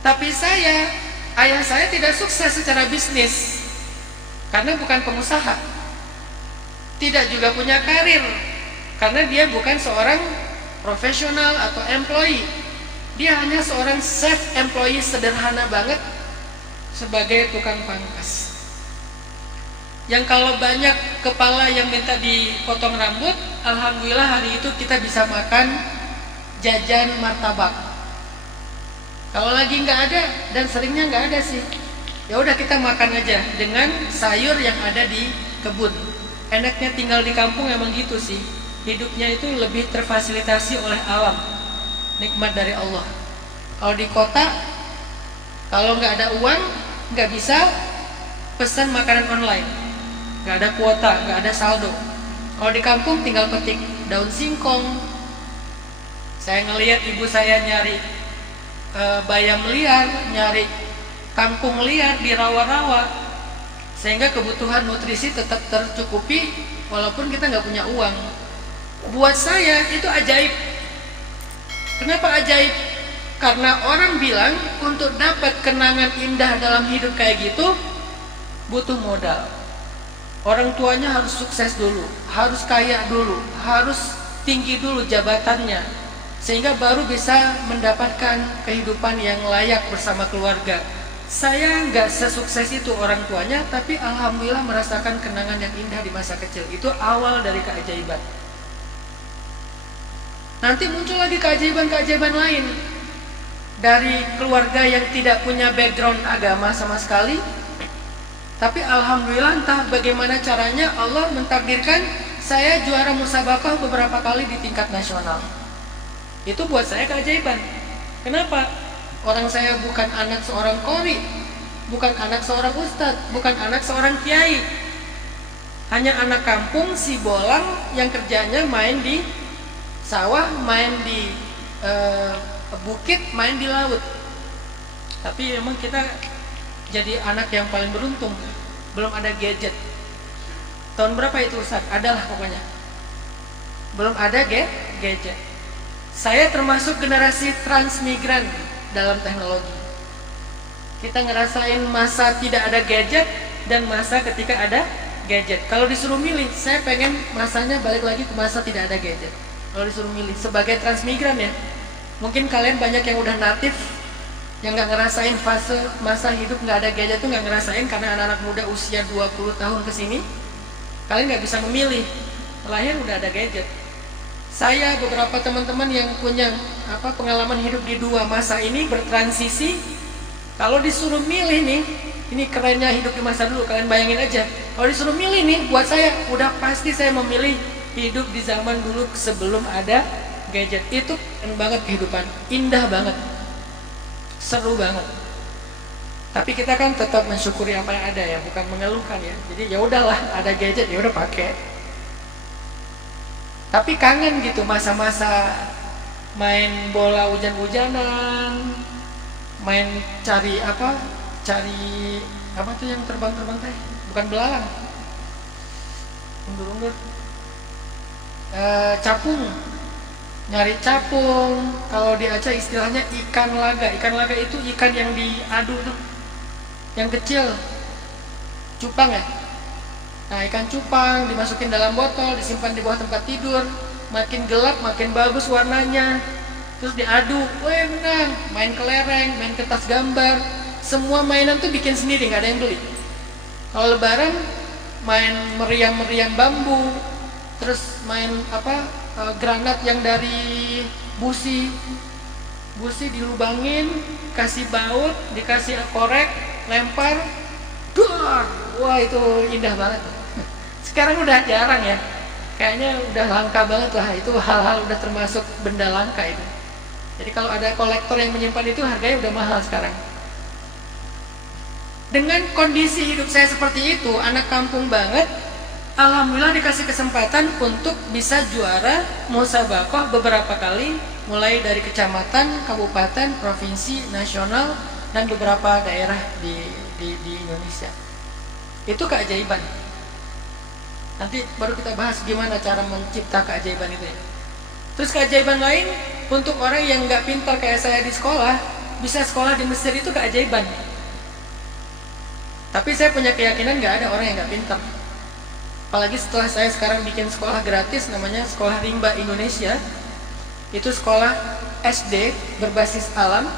Tapi ayah saya tidak sukses secara bisnis karena bukan pengusaha, tidak juga punya karir karena dia bukan seorang profesional atau employee. Dia hanya seorang self employee sederhana banget sebagai tukang pangkas. Yang kalau banyak kepala yang minta dipotong rambut, alhamdulillah hari itu kita bisa makan jajan martabak. Kalau lagi nggak ada, dan seringnya nggak ada sih, ya udah kita makan aja dengan sayur yang ada di kebun. Enaknya tinggal di kampung emang gitu sih, hidupnya itu lebih terfasilitasi oleh alam, nikmat dari Allah. Kalau di kota, kalau nggak ada uang, nggak bisa pesan makanan online, nggak ada kuota, nggak ada saldo. Kalau di kampung tinggal petik daun singkong. Saya ngelihat ibu saya nyari bayam liar, nyari kangkung liar di rawa-rawa, sehingga kebutuhan nutrisi tetap tercukupi walaupun kita nggak punya uang. Buat saya itu ajaib. Kenapa ajaib? Karena orang bilang untuk dapat kenangan indah dalam hidup kayak gitu butuh modal. Orang tuanya harus sukses dulu, harus kaya dulu, harus tinggi dulu jabatannya, sehingga baru bisa mendapatkan kehidupan yang layak bersama keluarga. Saya nggak sesukses itu orang tuanya, tapi alhamdulillah merasakan kenangan yang indah di masa kecil. Itu awal dari keajaiban. Nanti muncul lagi keajaiban-keajaiban lain dari keluarga yang tidak punya background agama sama sekali, tapi alhamdulillah entah bagaimana caranya Allah mentakdirkan saya juara musabaqah beberapa kali di tingkat nasional. Itu buat saya keajaiban. Kenapa? Orang saya bukan anak seorang qori, bukan anak seorang ustadz, bukan anak seorang kiai. Hanya anak kampung si bolang yang kerjanya main di sawah, main di bukit, main di laut. Tapi memang kita jadi anak yang paling beruntung. Belum ada gadget. Tahun berapa itu Ustaz? Adalah pokoknya. Belum ada gadget. Saya termasuk generasi transmigran dalam teknologi. Kita ngerasain masa tidak ada gadget dan masa ketika ada gadget. Kalau disuruh milih, saya pengen masanya balik lagi ke masa tidak ada gadget. Kalau disuruh milih sebagai transmigran ya, mungkin kalian banyak yang udah natif, yang nggak ngerasain fase masa hidup nggak ada gadget tuh nggak ngerasain, karena anak-anak muda usia 20 tahun kesini, kalian nggak bisa memilih, lahir udah ada gadget. Saya beberapa teman-teman yang punya pengalaman hidup di dua masa ini bertransisi, kalau disuruh milih nih, ini kerennya hidup di masa dulu, kalian bayangin aja. Kalau disuruh milih nih, buat saya udah pasti saya memilih hidup di zaman dulu sebelum ada gadget. Itu keren banget kehidupan, indah banget, seru banget. Tapi kita kan tetap mensyukuri apa yang ada ya, bukan mengeluhkan ya. Jadi ya udahlah, ada gadget ya udah pakai. Tapi kangen gitu masa-masa main bola hujan-hujanan, main cari apa tuh yang terbang-terbang teh, bukan belalang, undur-undur, capung, nyari capung. Kalau di Aceh istilahnya ikan laga. Ikan laga itu ikan yang diadu tuh, yang kecil, cupang ya. Nah, ikan cupang dimasukin dalam botol, disimpan di bawah tempat tidur, makin gelap makin bagus warnanya, terus diadu, weh menang. Main kelereng, main kertas gambar, semua mainan tuh bikin sendiri, nggak ada yang beli. Kalau lebaran main meriam-meriam bambu, terus main granat yang dari busi dilubangin, kasih baut, dikasih korek, lempar, duar. Wah, itu indah banget. Sekarang udah jarang ya, kayaknya udah langka banget lah. Itu hal-hal udah termasuk benda langka itu. Jadi kalau ada kolektor yang menyimpan itu, harganya udah mahal sekarang. Dengan kondisi hidup saya seperti itu, anak kampung banget, alhamdulillah dikasih kesempatan untuk bisa juara musabaqah beberapa kali, mulai dari kecamatan, kabupaten, provinsi, nasional, dan beberapa daerah di Indonesia. Itu keajaiban. Nanti baru kita bahas gimana cara mencipta keajaiban itu ya. Terus keajaiban lain untuk orang yang nggak pintar kayak saya di sekolah, bisa sekolah di Mesir itu keajaiban. Tapi saya punya keyakinan nggak ada orang yang nggak pintar. Apalagi setelah saya sekarang bikin sekolah gratis namanya Sekolah Rimba Indonesia. Itu sekolah SD berbasis alam,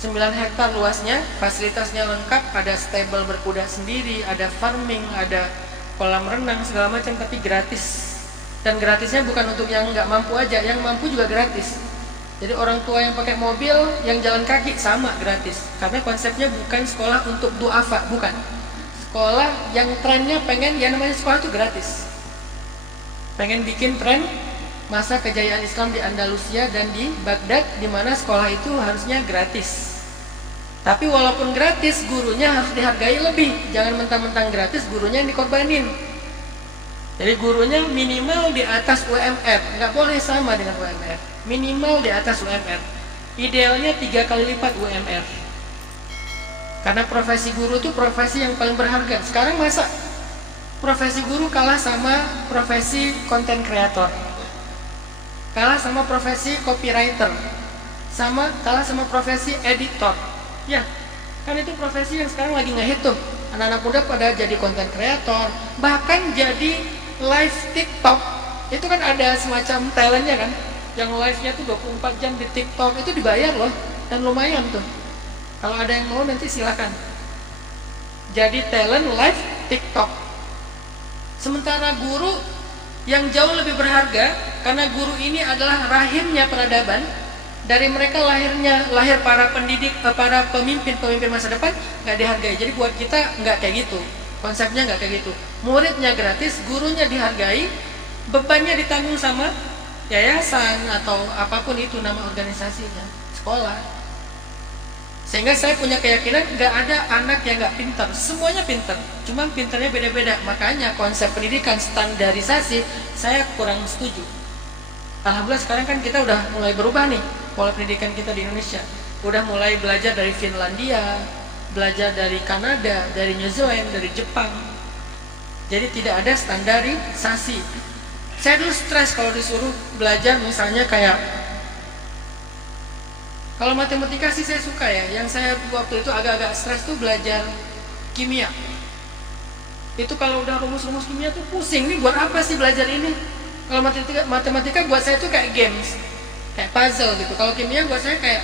9 hektar luasnya, fasilitasnya lengkap, ada stable berkuda sendiri, ada farming, ada kolam renang segala macam, tapi gratis. Dan gratisnya bukan untuk yang nggak mampu aja, yang mampu juga gratis. Jadi orang tua yang pakai mobil, yang jalan kaki sama gratis. Karena konsepnya bukan sekolah untuk duafa, bukan. Sekolah yang trennya pengen, ya namanya sekolah itu gratis. Pengen bikin tren masa kejayaan Islam di Andalusia dan di Baghdad, di mana sekolah itu harusnya gratis. Tapi walaupun gratis, gurunya harus dihargai lebih. Jangan mentang-mentang gratis, gurunya yang dikorbanin. Jadi gurunya minimal di atas UMR, nggak boleh sama dengan UMR. Minimal di atas UMR. Idealnya 3 kali lipat UMR. Karena profesi guru itu profesi yang paling berharga. Sekarang masa profesi guru kalah sama profesi content creator, kalah sama profesi copywriter, kalah sama profesi editor. Ya, kan itu profesi yang sekarang lagi ngehit tuh. Anak-anak muda pada jadi content creator, bahkan jadi live TikTok. Itu kan ada semacam talentnya kan, yang live-nya tuh 24 jam di TikTok, itu dibayar loh, dan lumayan tuh. Kalau ada yang mau nanti silakan. Jadi talent live TikTok. Sementara guru yang jauh lebih berharga, karena guru ini adalah rahimnya peradaban. Dari mereka lahir para pendidik, para pemimpin masa depan, nggak dihargai. Jadi buat kita nggak kayak gitu. Konsepnya nggak kayak gitu. Muridnya gratis, gurunya dihargai, bebannya ditanggung sama yayasan atau apapun itu nama organisasinya, sekolah. Sehingga saya punya keyakinan nggak ada anak yang nggak pintar, semuanya pintar, cuma pintarnya beda-beda. Makanya konsep pendidikan standarisasi saya kurang setuju. Alhamdulillah sekarang kan kita udah mulai berubah nih pola pendidikan kita di Indonesia. Udah mulai belajar dari Finlandia, belajar dari Kanada, dari New Zealand, dari Jepang. Jadi tidak ada standarisasi. Saya dulu stres kalau disuruh belajar misalnya kayak, kalau matematika sih saya suka ya. Yang saya waktu itu agak-agak stres tuh belajar kimia. Itu kalau udah rumus-rumus kimia tuh pusing, nih buat apa sih belajar ini? Kalau matematika buat saya tuh kayak games, kayak puzzle gitu. Kalau kimia buat saya kayak,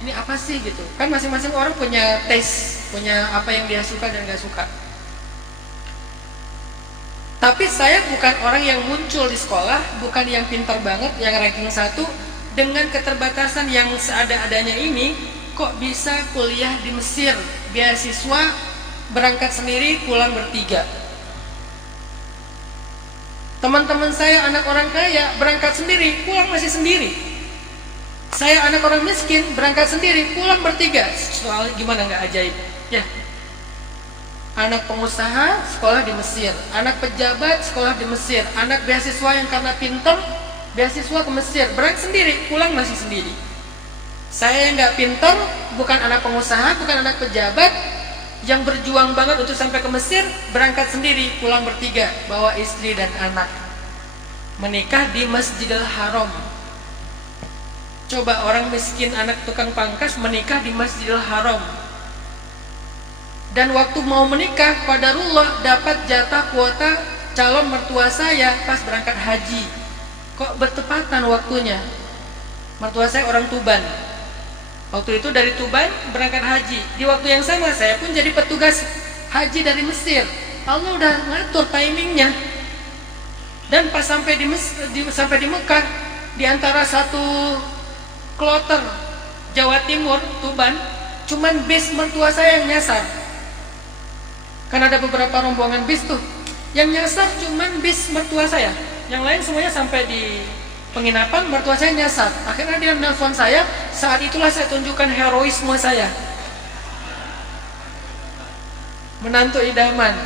ini apa sih gitu. Kan masing-masing orang punya taste, punya apa yang dia suka dan gak suka. Tapi saya bukan orang yang muncul di sekolah, bukan yang pintar banget, yang ranking 1. Dengan keterbatasan yang seada-adanya ini, kok bisa kuliah di Mesir, beasiswa, berangkat sendiri, pulang bertiga. Teman-teman saya anak orang kaya, berangkat sendiri, pulang masih sendiri. Saya anak orang miskin, berangkat sendiri, pulang bertiga. Soal gimana nggak ajaib? Ya. Anak pengusaha sekolah di Mesir, anak pejabat sekolah di Mesir, anak beasiswa yang karena pintar beasiswa ke Mesir, berangkat sendiri, pulang masih sendiri. Saya yang nggak pintar, bukan anak pengusaha, bukan anak pejabat, yang berjuang banget untuk sampai ke Mesir, berangkat sendiri, pulang bertiga, bawa istri dan anak, menikah di Masjidil Haram. Coba orang miskin anak tukang pangkas menikah di Masjidil Haram. Dan waktu mau menikah, qadarullah dapat jatah kuota calon mertua saya pas berangkat haji. Kok bertepatan waktunya? Mertua saya orang Tuban. Waktu itu dari Tuban berangkat haji. Di waktu yang sama saya pun jadi petugas haji dari Mesir. Allah udah ngatur timingnya. Dan pas sampai di Mekah, di antara satu kloter Jawa Timur, Tuban, cuman bis mertua saya yang nyasar. Kan ada beberapa rombongan bis tuh, yang nyasar cuman bis mertua saya. Yang lain semuanya sampai di penginapan, mertua saya nyasar. Akhirnya dia nelpon saya, saat itulah saya tunjukkan heroisme saya. Menantu idaman.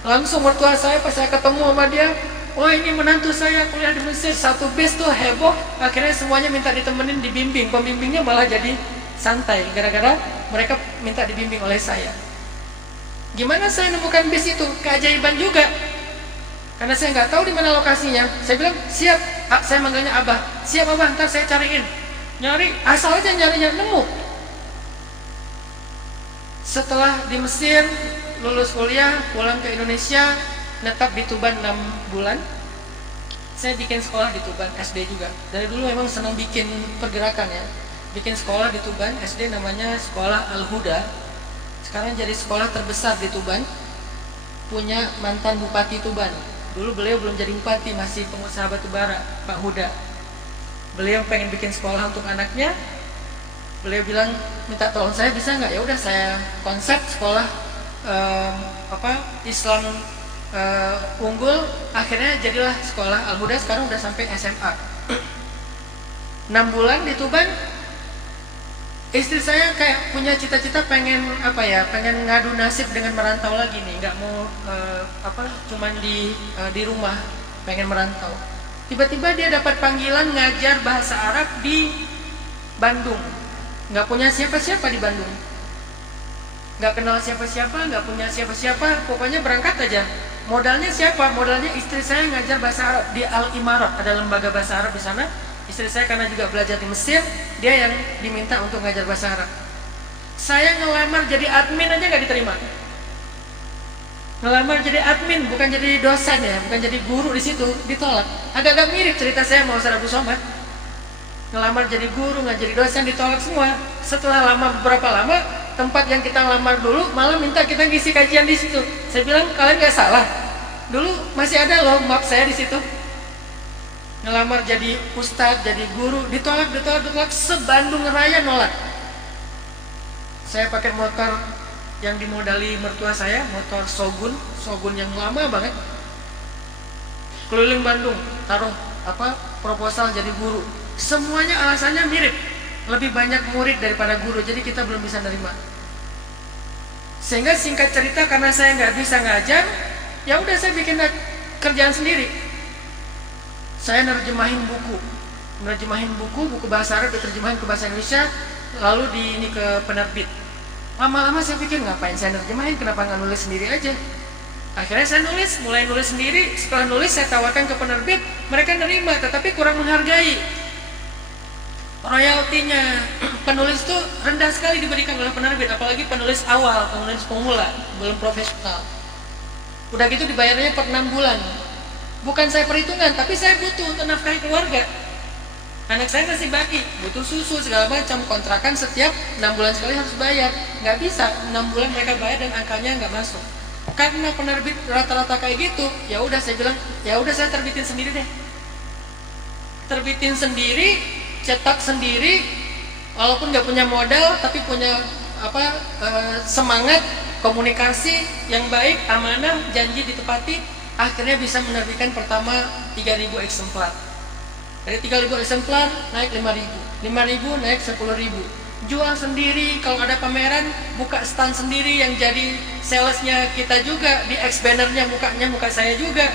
Langsung mertua saya pas saya ketemu sama dia, wah ini menantu saya kuliah di Mesir, satu bis tuh heboh. Akhirnya semuanya minta ditemenin, dibimbing. Pembimbingnya malah jadi santai, gara-gara mereka minta dibimbing oleh saya. Gimana saya nemukan bis itu? Keajaiban juga. Karena saya nggak tahu di mana lokasinya. Saya bilang, siap. Saya manggilnya Abah. Siap Abah, ntar saya cariin. Nyari, asal aja nyarinya, nemu. Setelah di Mesir lulus kuliah, pulang ke Indonesia, netap di Tuban 6 bulan. Saya bikin sekolah di Tuban, SD juga. Dari dulu memang senang bikin pergerakan ya. Bikin sekolah di Tuban, SD namanya Sekolah Al-Huda. Sekarang jadi sekolah terbesar di Tuban. Punya mantan Bupati Tuban. Dulu beliau belum jadi bupati, masih pengusaha batubara, Pak Huda. Beliau pengen bikin sekolah untuk anaknya. Beliau bilang minta tolong saya, bisa nggak? Ya udah, saya konsep sekolah Islam unggul. Akhirnya jadilah sekolah Al-Huda, sekarang udah sampai SMA. 6 bulan di Tuban. Istri saya kayak punya cita-cita pengen pengen ngadu nasib dengan merantau lagi nih, nggak mau cuman di rumah, pengen merantau. Tiba-tiba dia dapat panggilan ngajar bahasa Arab di Bandung. Nggak punya siapa-siapa di Bandung, nggak kenal siapa-siapa, nggak punya siapa-siapa, pokoknya berangkat aja. Modalnya siapa? Modalnya istri saya ngajar bahasa Arab di Al-Imarat, ada lembaga bahasa Arab di sana. Istri saya karena juga belajar di Mesir, dia yang diminta untuk ngajar bahasa Arab. Saya ngelamar jadi admin aja nggak diterima. Ngelamar jadi admin, bukan jadi dosen ya, bukan jadi guru di situ, ditolak. Agak-agak mirip cerita saya sama Ustaz Abdul Somad. Ngelamar jadi guru, nggak jadi dosen, ditolak semua. Setelah beberapa lama, tempat yang kita lamar dulu malah minta kita ngisi kajian di situ. Saya bilang, kalian nggak salah. Dulu masih ada loh map saya di situ. Ngelamar jadi ustadz, jadi guru, ditolak, se-Bandung Raya nolak. Saya pakai motor yang dimodali mertua saya, motor Shogun yang lama banget. Keliling Bandung, taruh proposal jadi guru. Semuanya alasannya mirip, lebih banyak murid daripada guru, jadi kita belum bisa nerima. Sehingga singkat cerita, karena saya nggak bisa ngajar, ya udah saya bikin kerjaan sendiri. Saya nerjemahin buku bahasa Arab, diterjemahin ke bahasa Indonesia, lalu ke penerbit. Lama-lama saya pikir, ngapain saya nerjemahin, kenapa nggak nulis sendiri aja. Akhirnya saya mulai nulis sendiri. Setelah nulis saya tawarkan ke penerbit, mereka nerima, tetapi kurang menghargai. Royaltinya penulis itu rendah sekali diberikan oleh penerbit, apalagi penulis awal, penulis pemula, belum profesional. Udah gitu dibayarnya per 6 bulan. Bukan saya perhitungan, tapi saya butuh untuk nafkahi keluarga. Anak saya masih bagi, butuh susu segala macam, kontrakan setiap 6 bulan sekali harus bayar. Nggak bisa 6 bulan mereka bayar dan angkanya nggak masuk. Karena penerbit rata-rata kayak gitu, ya udah saya bilang, ya udah saya terbitin sendiri deh. Terbitin sendiri, cetak sendiri, walaupun nggak punya modal, tapi punya semangat komunikasi yang baik, amanah, janji ditepati. Akhirnya bisa menerbitkan pertama 3.000 eksemplar. Dari 3.000 eksemplar naik 5.000, 5.000 naik 10.000. Jual sendiri, kalau ada pameran buka stand sendiri, yang jadi salesnya kita juga, di X bannernya mukanya muka saya juga.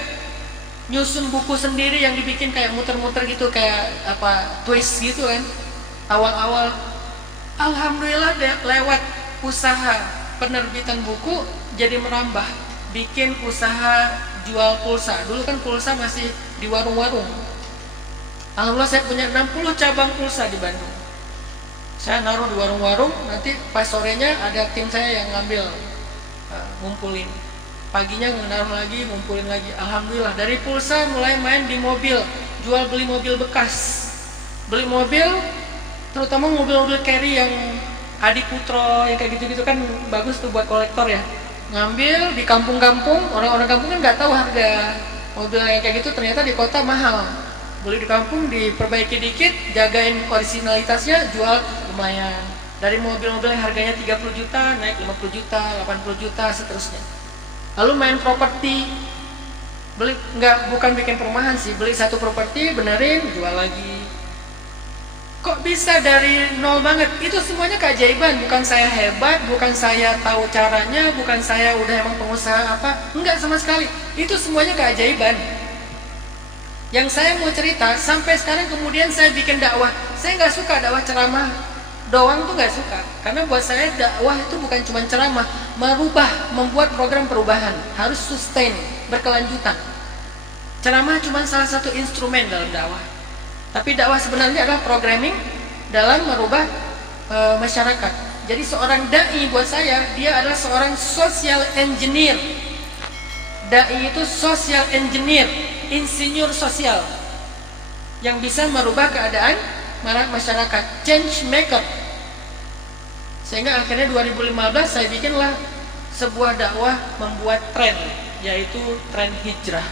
Nyusun buku sendiri yang dibikin kayak muter-muter gitu, kayak twist gitu kan. Awal-awal alhamdulillah lewat usaha penerbitan buku jadi merambah, bikin usaha jual pulsa. Dulu kan pulsa masih di warung-warung. Alhamdulillah saya punya 60 cabang pulsa di Bandung. Saya naruh di warung-warung, nanti pas sorenya ada tim saya yang ngambil, ngumpulin. Paginya naruh lagi, ngumpulin lagi. Alhamdulillah dari pulsa mulai main di mobil, jual beli mobil bekas. Beli mobil, terutama mobil-mobil carry yang Adi Putro, yang kayak gitu-gitu kan bagus tuh buat kolektor ya. Ngambil di kampung-kampung, orang-orang kampung kan nggak tahu harga mobil yang kayak gitu, ternyata di kota mahal. Beli di kampung, diperbaiki dikit, jagain originalitasnya, jual lumayan. Dari mobil-mobil yang harganya 30 juta, naik 50 juta, 80 juta, seterusnya. Lalu main properti, bukan bikin perumahan sih, beli satu properti, benerin, jual lagi. Kok bisa dari nol banget? Itu semuanya keajaiban. Bukan saya hebat, bukan saya tahu caranya, bukan saya udah emang pengusaha enggak sama sekali. Itu semuanya keajaiban. Yang saya mau cerita, sampai sekarang kemudian saya bikin dakwah. Saya nggak suka dakwah ceramah doang tuh, nggak suka. Karena buat saya dakwah itu bukan cuma ceramah, membuat program perubahan, harus sustain, berkelanjutan. Ceramah cuma salah satu instrumen dalam dakwah. Tapi dakwah sebenarnya adalah programming dalam merubah masyarakat. Jadi seorang dai buat saya, dia adalah seorang social engineer. Dai itu social engineer, insinyur sosial yang bisa merubah keadaan masyarakat, change maker. Sehingga akhirnya 2015 saya bikinlah sebuah dakwah membuat tren, yaitu tren hijrah.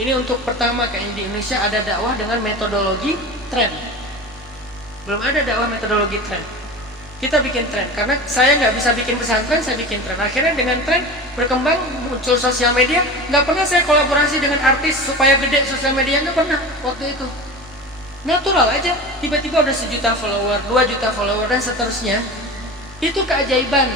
Ini untuk pertama kayaknya di Indonesia ada dakwah dengan metodologi tren. Belum ada dakwah metodologi tren. Kita bikin tren, karena saya nggak bisa bikin pesantren, saya bikin tren. Akhirnya dengan tren berkembang, muncul sosial media. Nggak pernah saya kolaborasi dengan artis supaya gede sosial media, nggak pernah waktu itu. Natural aja, tiba-tiba udah 1 juta follower, 2 juta follower, dan seterusnya. Itu keajaiban.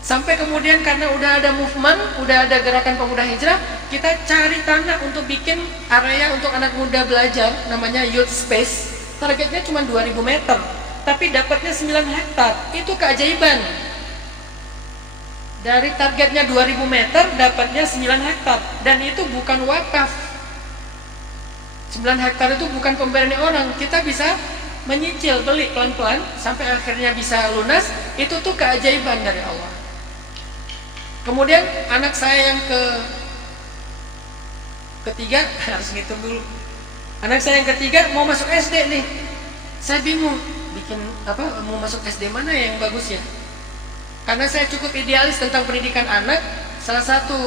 Sampai kemudian karena udah ada movement, udah ada gerakan pemuda hijrah, kita cari tanah untuk bikin area untuk anak muda belajar, namanya youth space. Targetnya cuma 2000 meter, tapi dapatnya 9 hektar. Itu keajaiban. Dari targetnya 2000 meter, dapatnya 9 hektar. Dan itu bukan wakaf. 9 hektar itu bukan pemberian orang. Kita bisa menyicil, beli pelan-pelan sampai akhirnya bisa lunas. Itu tuh keajaiban dari Allah. Kemudian anak saya yang ketiga, harus ngitung dulu. Anak saya yang ketiga mau masuk SD nih. Saya bingung bikin apa, mau masuk SD mana yang bagus ya? Karena saya cukup idealis tentang pendidikan anak. Salah satu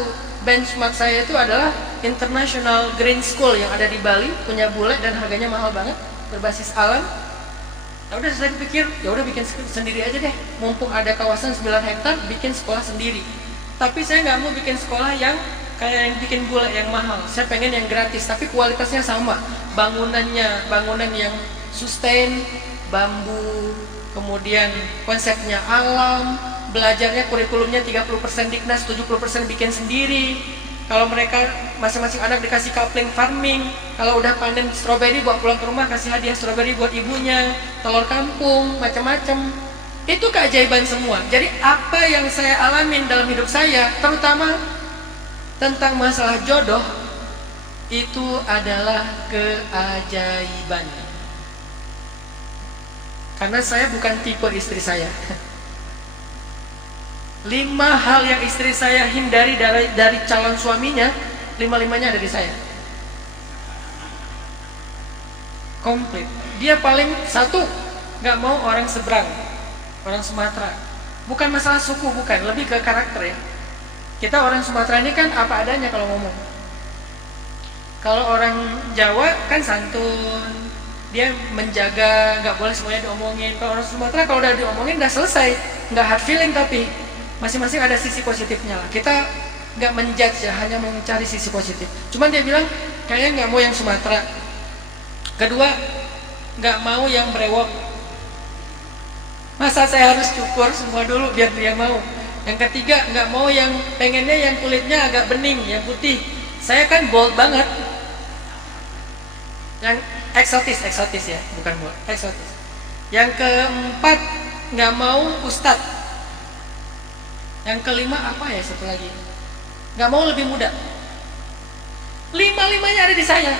benchmark saya itu adalah International Green School yang ada di Bali, punya bule dan harganya mahal banget, berbasis alam. Ya udah, saya pikir ya udah bikin sendiri aja deh. Mumpung ada kawasan 9 hektar, bikin sekolah sendiri. Tapi saya nggak mau bikin sekolah yang kayak yang bikin bule yang mahal. Saya pengen yang gratis, tapi kualitasnya sama. Bangunan yang sustain, bambu, kemudian konsepnya alam, belajarnya kurikulumnya 30% Diknas, 70% bikin sendiri. Kalau mereka masing-masing anak dikasih coupling farming, kalau udah panen stroberi bawa pulang ke rumah, kasih hadiah stroberi buat ibunya, telur kampung, macam-macam. Itu keajaiban semua. Jadi apa yang saya alamin dalam hidup saya, terutama tentang masalah jodoh, itu adalah keajaiban. Karena saya bukan tipe istri saya. 5 hal yang istri saya hindari dari calon suaminya, 5-5-nya ada di saya. Komplit. Dia paling satu, nggak mau orang seberang, orang Sumatera. Bukan masalah suku, bukan, lebih ke karakter ya. Kita orang Sumatera ini kan apa adanya kalau ngomong. Kalau orang Jawa kan santun, dia menjaga, nggak boleh semuanya diomongin. Kalau orang Sumatera kalau udah diomongin udah selesai, nggak hard feeling, tapi masing-masing ada sisi positifnya lah. Kita nggak menjudge ya, hanya mencari sisi positif. Cuman dia bilang kayaknya nggak mau yang Sumatera. Kedua, nggak mau yang brewok. Masa saya harus cukur semua dulu biar dia mau. Yang ketiga, nggak mau yang pengennya yang kulitnya agak bening, yang putih. Saya kan bold banget. Yang eksotis ya, bukan bold, eksotis. Yang keempat, nggak mau ustadz. Yang kelima apa ya satu lagi? Nggak mau lebih muda. 5-5-nya ada di saya.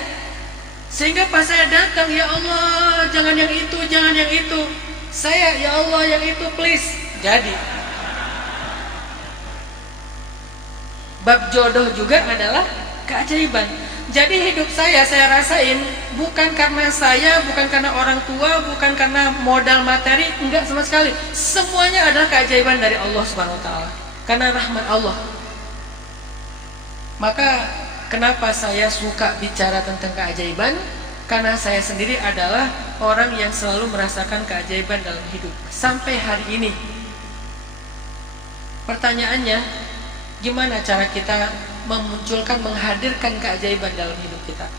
Sehingga pas saya datang, ya Allah, jangan yang itu, jangan yang itu. Saya, ya Allah, yang itu please. Jadi bab jodoh juga adalah keajaiban. Jadi hidup saya rasain bukan karena saya, bukan karena orang tua, bukan karena modal materi, enggak sama sekali. Semuanya adalah keajaiban dari Allah Subhanahu wa taala. Karena rahmat Allah. Maka kenapa saya suka bicara tentang keajaiban? Karena saya sendiri adalah orang yang selalu merasakan keajaiban dalam hidup sampai hari ini. Pertanyaannya, gimana cara kita memunculkan, menghadirkan keajaiban dalam hidup kita?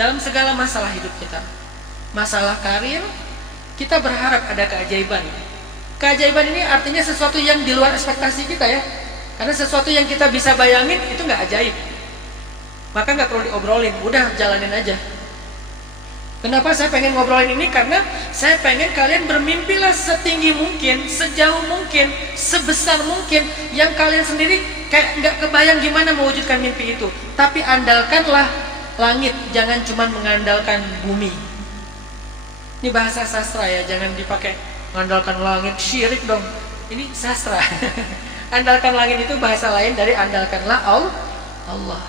Dalam segala masalah hidup kita. Masalah karir, kita berharap ada keajaiban. Keajaiban ini artinya sesuatu yang di luar ekspektasi kita ya. Karena sesuatu yang kita bisa bayangin itu nggak ajaib. Maka nggak perlu diobrolin, udah jalanin aja. Kenapa saya pengen ngobrolin ini? Karena saya pengen kalian bermimpilah setinggi mungkin, sejauh mungkin, sebesar mungkin. Yang kalian sendiri kayak nggak kebayang gimana mewujudkan mimpi itu. Tapi andalkanlah langit, jangan cuma mengandalkan bumi. Ini bahasa sastra ya, jangan dipakai mengandalkan langit, syirik dong. Ini sastra. Andalkan langit itu bahasa lain dari andalkanlah Allah.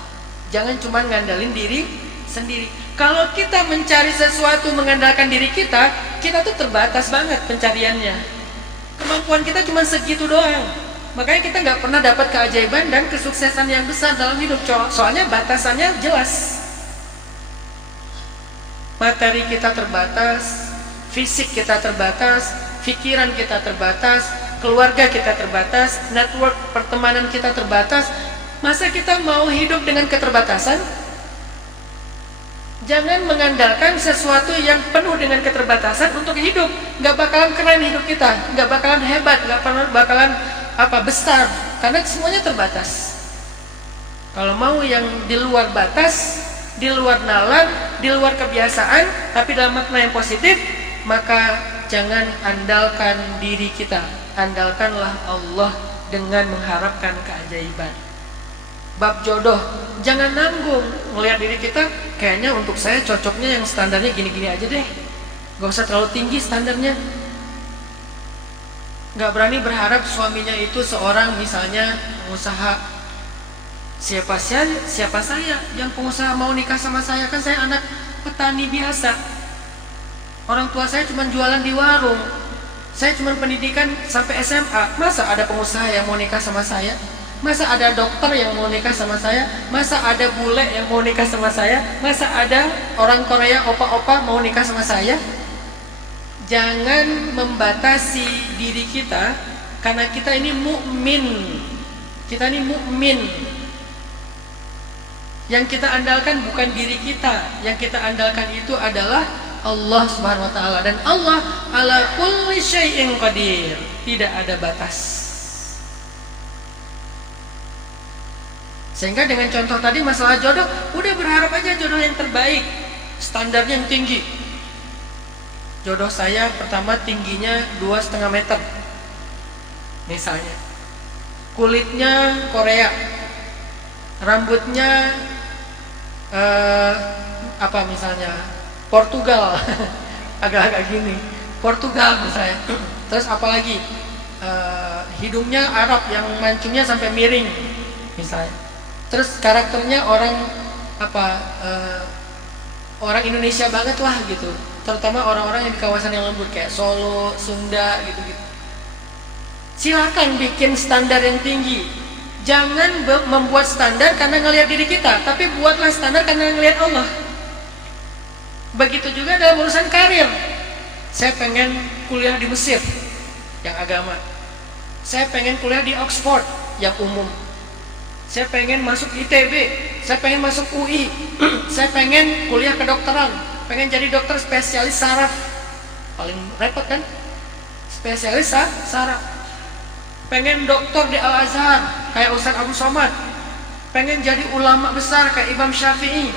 Jangan cuma ngandalin diri sendiri. Kalau kita mencari sesuatu mengandalkan diri kita tuh terbatas banget pencariannya. Kemampuan kita cuma segitu doang. Makanya kita nggak pernah dapat keajaiban dan kesuksesan yang besar dalam hidup. Soalnya batasannya jelas. Materi kita terbatas, fisik kita terbatas, pikiran kita terbatas, keluarga kita terbatas, network pertemanan kita terbatas. Masa kita mau hidup dengan keterbatasan? Jangan mengandalkan sesuatu yang penuh dengan keterbatasan untuk hidup. Nggak bakalan keren hidup kita, nggak bakalan hebat, nggak bakalan besar, karena semuanya terbatas. Kalau mau yang di luar batas, di luar nalar, di luar kebiasaan, tapi dalam makna yang positif, maka jangan andalkan diri kita, andalkanlah Allah dengan mengharapkan keajaiban. Bab jodoh, jangan nanggung melihat diri kita, kayaknya untuk saya cocoknya yang standarnya gini-gini aja deh, gak usah terlalu tinggi standarnya. Gak berani berharap suaminya itu seorang misalnya pengusaha. Siapa saya yang pengusaha mau nikah sama saya? Kan saya anak petani biasa. Orang tua saya cuma jualan di warung. Saya cuma pendidikan sampai SMA. Masa ada pengusaha yang mau nikah sama saya? Masa ada dokter yang mau nikah sama saya? Masa ada bule yang mau nikah sama saya? Masa ada orang Korea opa-opa mau nikah sama saya? Jangan membatasi diri kita, karena kita ini mukmin. Kita ini mukmin. Yang kita andalkan bukan diri kita, yang kita andalkan itu adalah Allah Subhanahu wa taala, dan Allah ala kulli syai'in qadir. Tidak ada batas. Sehingga dengan contoh tadi masalah jodoh, udah berharap aja jodoh yang terbaik, standarnya yang tinggi. Jodoh saya pertama tingginya 2,5 meter misalnya, kulitnya Korea, rambutnya misalnya Portugal, agak-agak gini, Portugal misalnya. Terus apalagi hidungnya Arab yang mancungnya sampai miring misalnya. Terus karakternya orang orang Indonesia banget lah gitu, terutama orang-orang yang di kawasan yang lembut kayak Solo, Sunda gitu-gitu. Silakan bikin standar yang tinggi. Jangan membuat standar karena ngelihat diri kita, tapi buatlah standar karena ngelihat Allah. Begitu juga dalam urusan karir. Saya pengen kuliah di Mesir yang agama. Saya pengen kuliah di Oxford yang umum. Saya pengen masuk ITB, saya pengen masuk UI. Saya pengen kuliah kedokteran, pengen jadi dokter spesialis saraf. Paling repot kan? Spesialis saraf. Pengen dokter di Al-Azhar kayak Ustaz Abu Somad. Pengen jadi ulama besar kayak Imam Syafi'i.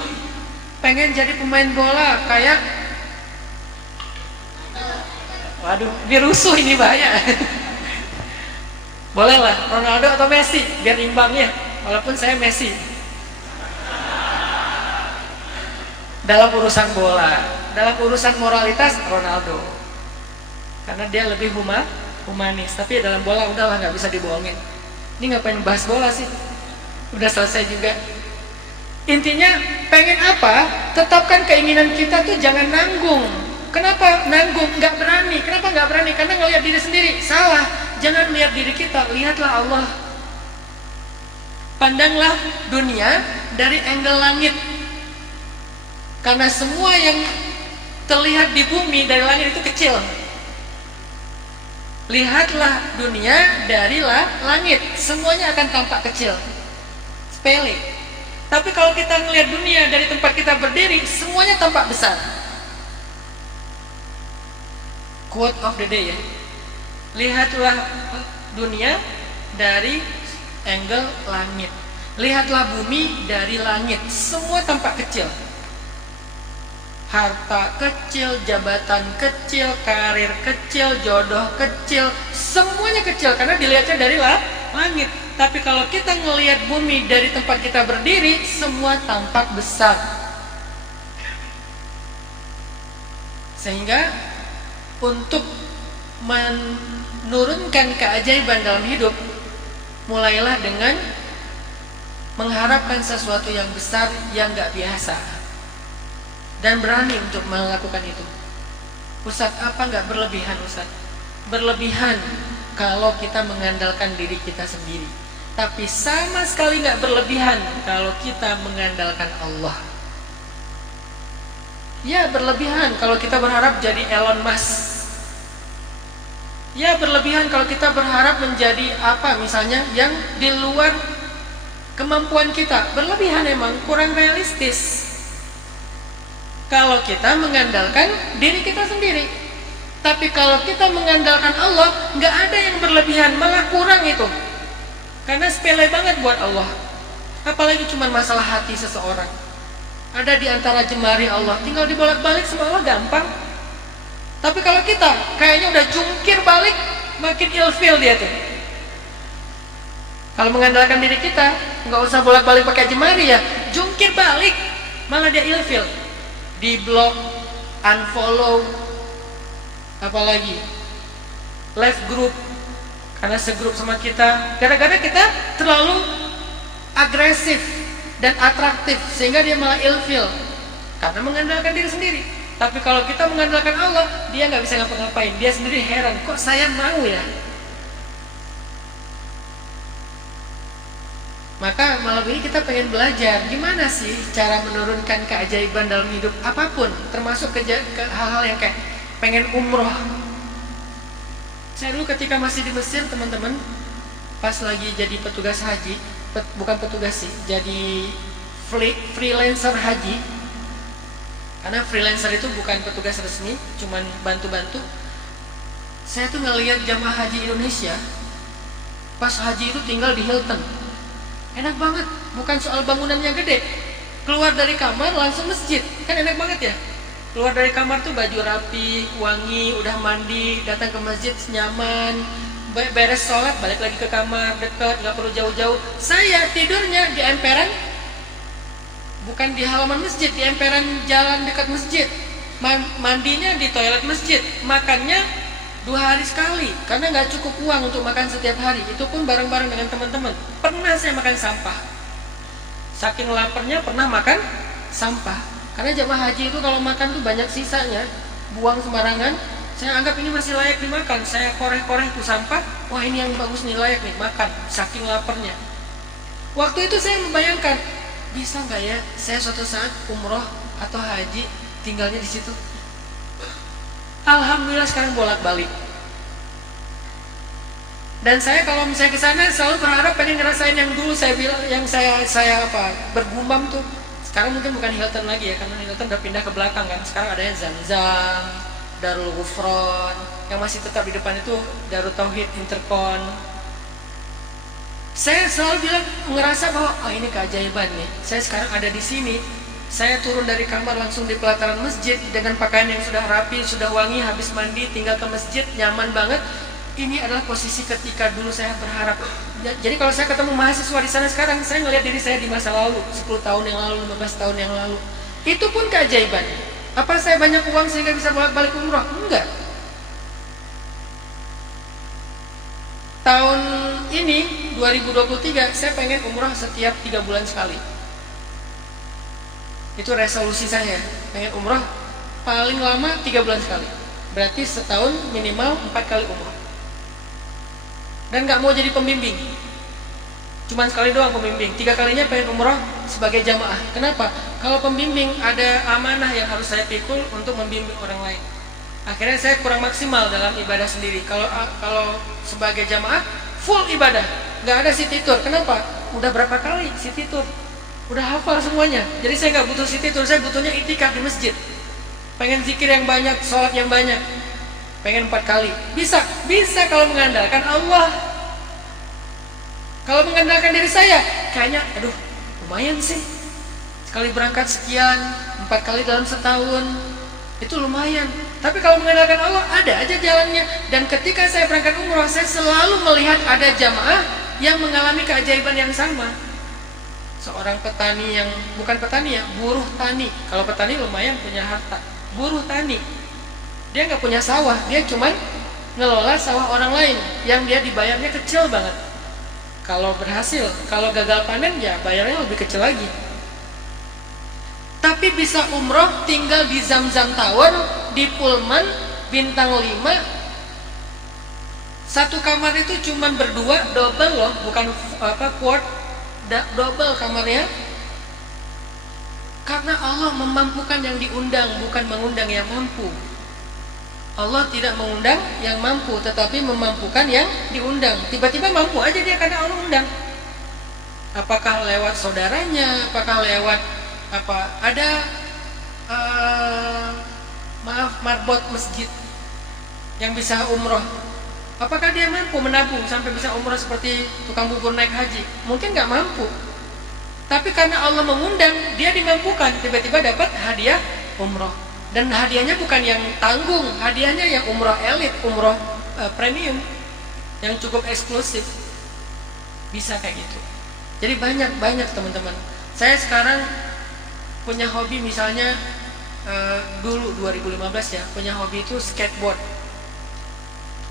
Pengen jadi pemain bola kayak, waduh, ini rusuh, ini bahaya. Boleh lah Ronaldo atau Messi biar imbangnya, walaupun saya Messi. Dalam urusan bola, dalam urusan moralitas Ronaldo, karena dia lebih humanis. Tapi dalam bola udahlah, nggak bisa dibohongin. Ini ngapain bahas bola sih? Udah selesai juga. Intinya pengen apa? Tetapkan keinginan kita tuh, jangan nanggung. Kenapa nanggung? Nggak berani. Kenapa nggak berani? Karena ngelihat diri sendiri. Salah. Jangan lihat diri kita, lihatlah Allah. Pandanglah dunia dari angle langit. Karena semua yang terlihat di bumi dari langit itu kecil. Lihatlah dunia dari langit, semuanya akan tampak kecil, sepele. Tapi kalau kita melihat dunia dari tempat kita berdiri, semuanya tampak besar. Quote of the day ya. Lihatlah dunia dari angle langit. Lihatlah bumi dari langit, semua tampak kecil. Harta kecil, jabatan kecil, karir kecil, jodoh kecil, semuanya kecil karena dilihatnya dari langit. Tapi kalau kita ngelihat bumi dari tempat kita berdiri, semua tampak besar. Sehingga untuk menurunkan keajaiban dalam hidup, mulailah dengan mengharapkan sesuatu yang besar yang gak biasa dan berani untuk melakukan itu. Ustadz, apa gak berlebihan Ustadz? Berlebihan kalau kita mengandalkan diri kita sendiri, tapi sama sekali gak berlebihan kalau kita mengandalkan Allah. Ya, berlebihan kalau kita berharap jadi Elon Musk. Ya, berlebihan kalau kita berharap menjadi apa misalnya yang di luar kemampuan kita. Berlebihan emang, kurang realistis kalau kita mengandalkan diri kita sendiri. Tapi kalau kita mengandalkan Allah, nggak ada yang berlebihan, malah kurang itu. Karena sepele banget buat Allah. Apalagi cuma masalah hati seseorang. Ada di antara jemari Allah, tinggal dibolak-balik sama Allah gampang. Tapi kalau kita kayaknya udah jungkir balik, makin ilfil dia tuh. Kalau mengandalkan diri kita, nggak usah bolak-balik pakai jemari ya, jungkir balik, malah dia ilfil. Di blok, unfollow, apalagi left group, karena segrup sama kita. Gara-gara kita terlalu agresif dan atraktif, sehingga dia malah ilfil karena mengandalkan diri sendiri. Tapi kalau kita mengandalkan Allah, dia nggak bisa ngapa-ngapain. Dia sendiri heran, kok saya mau ya? Maka malam ini kita pengen belajar gimana sih cara menurunkan keajaiban dalam hidup apapun, termasuk ke hal-hal yang kayak pengen umroh. Saya dulu ketika masih di Mesir, teman-teman, pas lagi jadi petugas haji, bukan petugas sih, jadi freelancer haji. Karena freelancer itu bukan petugas resmi, cuman bantu-bantu. Saya tuh ngelihat jamaah haji Indonesia pas haji itu tinggal di Hilton. Enak banget, bukan soal bangunannya gede. Keluar dari kamar langsung masjid, kan enak banget ya. Keluar dari kamar tuh baju rapi, wangi, udah mandi, datang ke masjid nyaman, beres sholat balik lagi ke kamar, dekat, nggak perlu jauh-jauh. Saya tidurnya di emperan, bukan di halaman masjid, di emperan jalan dekat masjid. Mandinya di toilet masjid, makannya 2 hari sekali, karena nggak cukup uang untuk makan setiap hari. Itu pun bareng-bareng dengan teman-teman. Pernah saya makan sampah, saking laparnya pernah makan sampah. Karena jamaah haji itu kalau makan tuh banyak sisanya, buang sembarangan. Saya anggap ini masih layak dimakan, saya koreh-koreh tuh sampah. Wah, ini yang bagus nih, layak nih makan, saking laparnya. Waktu itu saya membayangkan, bisa nggak ya saya suatu saat umroh atau haji tinggalnya di situ. Alhamdulillah sekarang bolak-balik. Dan saya kalau misalnya ke sana selalu berharap pengen ngerasain yang dulu saya bilang, yang saya bergumam tuh. Sekarang mungkin bukan Hilton lagi ya, karena Hilton udah pindah ke belakang kan. Sekarang adanya Zamzam, Darul Ghufron, yang masih tetap di depan itu Darut Tauhid Intercon. Saya selalu bilang, ngerasa bahwa oh ini keajaiban nih. Saya sekarang ada di sini. Saya turun dari kamar langsung di pelataran masjid dengan pakaian yang sudah rapi, sudah wangi, habis mandi, tinggal ke masjid, nyaman banget. Ini adalah posisi ketika dulu saya berharap. Jadi kalau saya ketemu mahasiswa di sana sekarang, saya ngelihat diri saya di masa lalu, 10 tahun yang lalu, 15 tahun yang lalu. Itu pun keajaiban. Apa saya banyak uang sehingga bisa bolak-balik umroh? Enggak. Tahun ini 2023 saya pengen umroh setiap 3 bulan sekali. Itu resolusi saya, pengen umroh paling lama 3 bulan sekali. Berarti setahun minimal 4 kali umroh. Dan gak mau jadi pembimbing, cuman sekali doang pembimbing. 3 kalinya pengen umroh sebagai jamaah. Kenapa? Kalau pembimbing ada amanah yang harus saya pikul untuk membimbing orang lain. Akhirnya saya kurang maksimal dalam ibadah sendiri. Kalau sebagai jamaah full ibadah, nggak ada city tour. Kenapa? Udah berapa kali city tour, udah hafal semuanya. Jadi saya nggak butuh city tour, saya butuhnya itikaf di masjid. Pengen zikir yang banyak, sholat yang banyak, pengen 4 kali. Bisa kalau mengandalkan Allah. Kalau mengandalkan diri saya, kayaknya aduh lumayan sih. Sekali berangkat sekian, 4 kali dalam setahun, itu lumayan. Tapi kalau mengandalkan Allah, ada aja jalannya. Dan ketika saya berangkat umroh, saya selalu melihat ada jamaah yang mengalami keajaiban yang sama. Seorang petani yang, bukan petani ya, buruh tani. Kalau petani lumayan punya harta. Buruh tani, Dia nggak punya sawah, dia cuman ngelola sawah orang lain yang dia dibayarnya kecil banget. Kalau berhasil, kalau gagal panen ya bayarnya lebih kecil lagi. Tapi bisa umroh tinggal di Zamzam Tower, di Pullman bintang 5. Satu kamar itu cuman berdua, double loh, bukan quad, double kamarnya. Karena Allah memampukan yang diundang, bukan mengundang yang mampu. Allah tidak mengundang yang mampu, tetapi memampukan yang diundang. Tiba-tiba mampu aja dia karena Allah undang. Apakah lewat saudaranya, apakah lewat apa? Ada marbot masjid yang bisa umroh. Apakah dia mampu menabung sampai bisa umroh seperti tukang bubur naik haji? Mungkin nggak mampu. Tapi karena Allah mengundang, dia dimampukan. Tiba-tiba dapat hadiah umroh. Dan hadiahnya bukan yang tanggung, hadiahnya yang umroh elit, umroh premium, yang cukup eksklusif. Bisa kayak gitu. Jadi banyak teman-teman. Saya sekarang punya hobi misalnya dulu 2015 ya, punya hobi itu skateboard.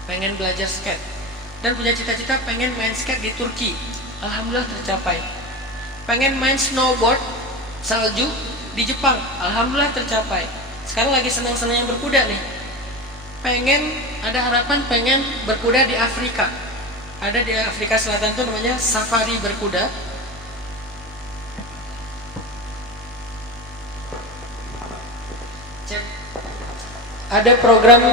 Pengen belajar skate. Dan punya cita-cita pengen main skate di Turki. Alhamdulillah tercapai. Pengen main snowboard salju di Jepang. Alhamdulillah tercapai. Sekarang lagi senang-senangnya berkuda nih. Ada harapan pengen berkuda di Afrika. Ada di Afrika Selatan tuh namanya safari berkuda. Cek. Ada program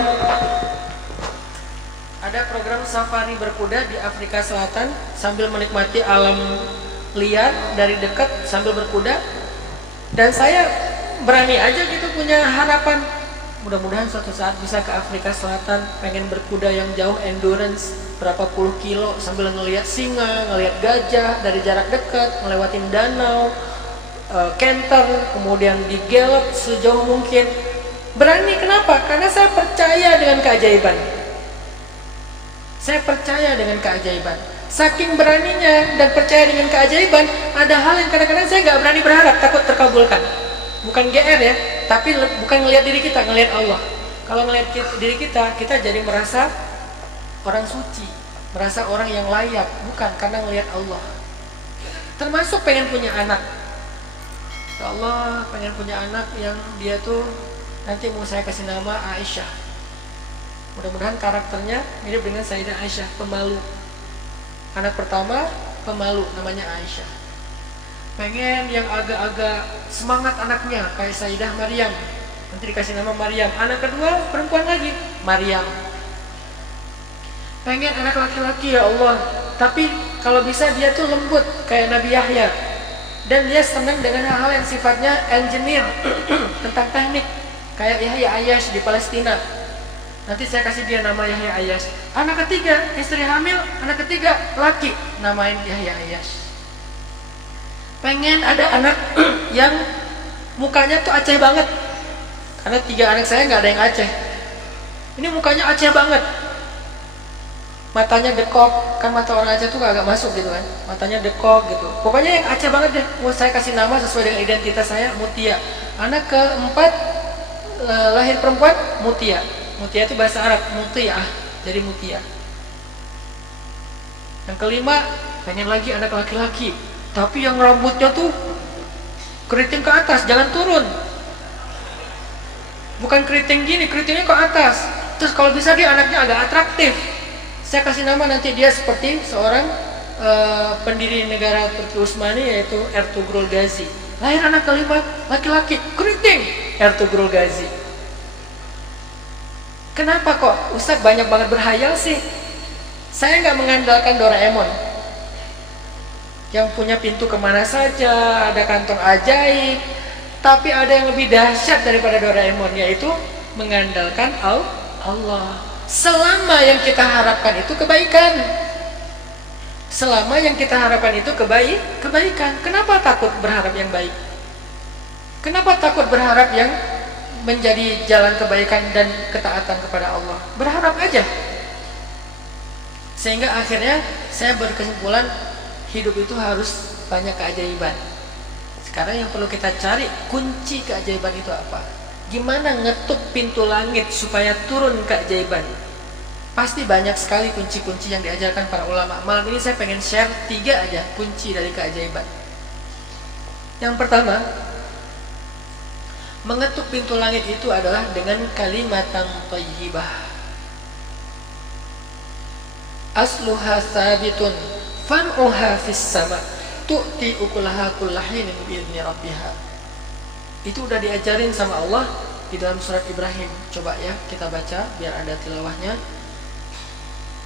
safari berkuda di Afrika Selatan sambil menikmati alam liar dari dekat sambil berkuda. Dan saya berani aja gitu, punya harapan mudah-mudahan suatu saat bisa ke Afrika Selatan, pengen berkuda yang jauh, endurance berapa puluh kilo sambil ngelihat singa, ngelihat gajah dari jarak dekat, ngelewatin danau, canter, kemudian digelap sejauh mungkin. Berani, kenapa? Karena saya percaya dengan keajaiban. Saya percaya dengan keajaiban. Saking beraninya dan percaya dengan keajaiban, ada hal yang kadang-kadang saya nggak berani berharap, takut terkabulkan. Bukan GR ya, tapi bukan ngelihat diri kita, ngelihat Allah. Kalau ngelihat diri kita, kita jadi merasa orang suci, merasa orang yang layak, bukan karena ngelihat Allah. Termasuk pengen punya anak. Ya Allah, pengen punya anak yang dia tuh nanti mau saya kasih nama Aisyah. Mudah-mudahan karakternya mirip dengan Sayyidah Aisyah, pemalu. Anak pertama pemalu, namanya Aisyah. Pengen yang agak-agak semangat anaknya kayak Sayyidah Maryam, nanti dikasih nama Maryam. Anak kedua perempuan lagi, Maryam. Pengen anak laki-laki, ya Allah, tapi kalau bisa dia tuh lembut kayak Nabi Yahya, dan dia senang dengan hal-hal yang sifatnya engineer tentang teknik kayak Yahya Ayyash di Palestina. Nanti saya kasih dia nama Yahya Ayyash. Anak ketiga, istri hamil, anak ketiga laki, namain Yahya Ayyash. Pengen ada anak yang mukanya tuh Aceh banget, karena 3 anak saya nggak ada yang Aceh. Ini mukanya Aceh banget, matanya dekok, kan mata orang Aceh tuh agak masuk gitu kan, matanya dekok gitu. Pokoknya yang Aceh banget deh. Mau saya kasih nama sesuai dengan identitas saya, Mutia. Anak keempat lahir perempuan, Mutia. Mutia itu bahasa Arab, Mutiah, jadi Mutia. Yang kelima, pengen lagi anak laki-laki, tapi yang rambutnya tuh keriting ke atas, jangan turun. Bukan keriting gini, keritingnya ke atas. Terus kalau bisa dia anaknya agak atraktif. Saya kasih nama nanti dia seperti seorang pendiri negara Turki Utsmani, yaitu Ertugrul Gazi. Lahir anak kelima, laki-laki, keriting, Ertugrul Gazi. Kenapa kok Ustadz banyak banget berhayal sih? Saya nggak mengandalkan Doraemon yang punya pintu kemana saja, ada kantong ajaib. Tapi ada yang lebih dahsyat daripada Doraemon, yaitu mengandalkan Allah. Selama yang kita harapkan itu kebaikan, selama yang kita harapkan itu kebaikan. Kenapa takut berharap yang baik? Kenapa takut berharap yang menjadi jalan kebaikan dan ketaatan kepada Allah? Berharap aja. Sehingga akhirnya saya berkesimpulan, hidup itu harus banyak keajaiban. Sekarang yang perlu kita cari, kunci keajaiban itu apa? Gimana ngetuk pintu langit supaya turun keajaiban? Pasti banyak sekali kunci-kunci yang diajarkan para ulama. Malam ini saya pengen share 3 aja kunci dari keajaiban. Yang pertama, mengetuk pintu langit itu adalah dengan kalimatan thayyibah. Asluha sabitun far'uha fis sama tu'ti ukulaha kullahinin bi'idni rabbiha. Itu udah diajarin sama Allah di dalam surat Ibrahim. Coba ya kita baca biar ada tilawahnya.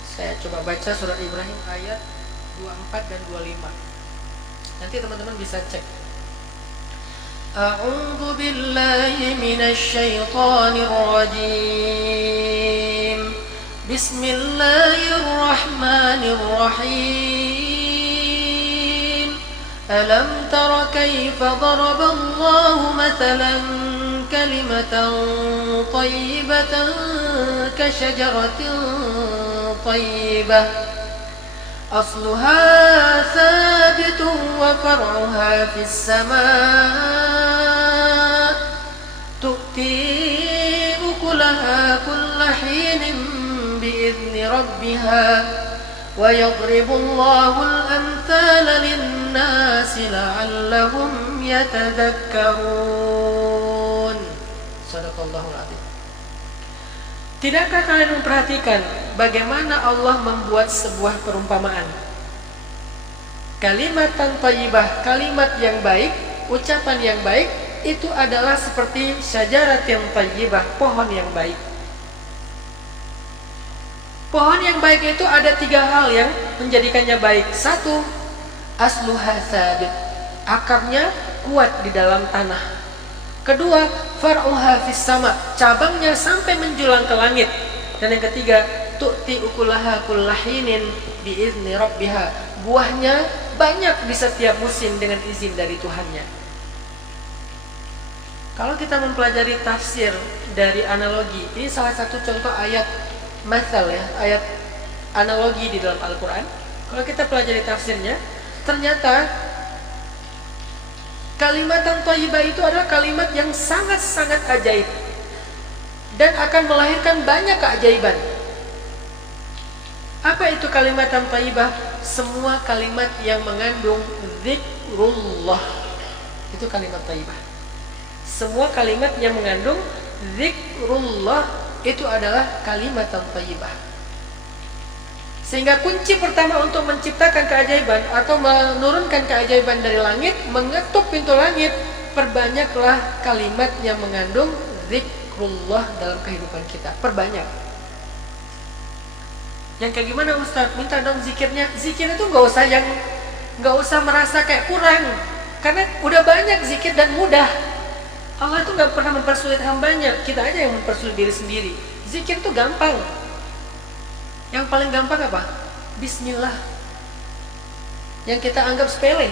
Saya coba baca surat Ibrahim ayat 24 dan 25. Nanti teman-teman bisa cek. A'udzu billahi minasy syaithanir rajim. Bismillahirrahmanirrahim. ألم تر كيف ضرب الله مثلا كلمة طيبة كشجرة طيبة أصلها ثابت وفرعها في السماء تؤتي أكلها كل حين بإذن ربها ويضرب الله الأمثال للناس لعلهم يتذكرون. Sadaqallahul adzim. Tidakkah kalian memperhatikan bagaimana Allah membuat sebuah perumpamaan? Kalimatan thayyibah, kalimat yang baik, ucapan yang baik, itu adalah seperti syajaratin thayyibah, pohon yang baik. Pohon yang baik itu ada 3 hal yang menjadikannya baik. 1, asluha sabit, akarnya kuat di dalam tanah. 2, far'uha fis sama, cabangnya sampai menjulang ke langit. Dan yang 3, tu'ti ukulaha kullahinin bi'izni rabbiha, buahnya banyak di setiap musim dengan izin dari Tuhannya. Kalau kita mempelajari tafsir dari analogi, ini salah satu contoh ayat masal ya, ayat analogi di dalam Al-Quran. Kalau kita pelajari tafsirnya, ternyata kalimatan thayyibah itu adalah kalimat yang sangat-sangat ajaib dan akan melahirkan banyak keajaiban. Apa itu kalimatan thayyibah? Semua kalimat yang mengandung zikrullah, itu kalimat thayyibah. Semua kalimat yang mengandung zikrullah itu adalah kalimatan thayyibah. Sehingga kunci pertama untuk menciptakan keajaiban atau menurunkan keajaiban dari langit, mengetuk pintu langit, perbanyaklah kalimat yang mengandung zikrullah dalam kehidupan kita. Perbanyak. Yang kayak gimana Ustaz? Minta dong zikirnya. Zikir itu nggak usah merasa kayak kurang, karena udah banyak zikir dan mudah. Allah itu gak pernah mempersulit hambanya, kita aja yang mempersulit diri sendiri. Zikir itu gampang. Yang paling gampang apa? Bismillah. Yang kita anggap sepele,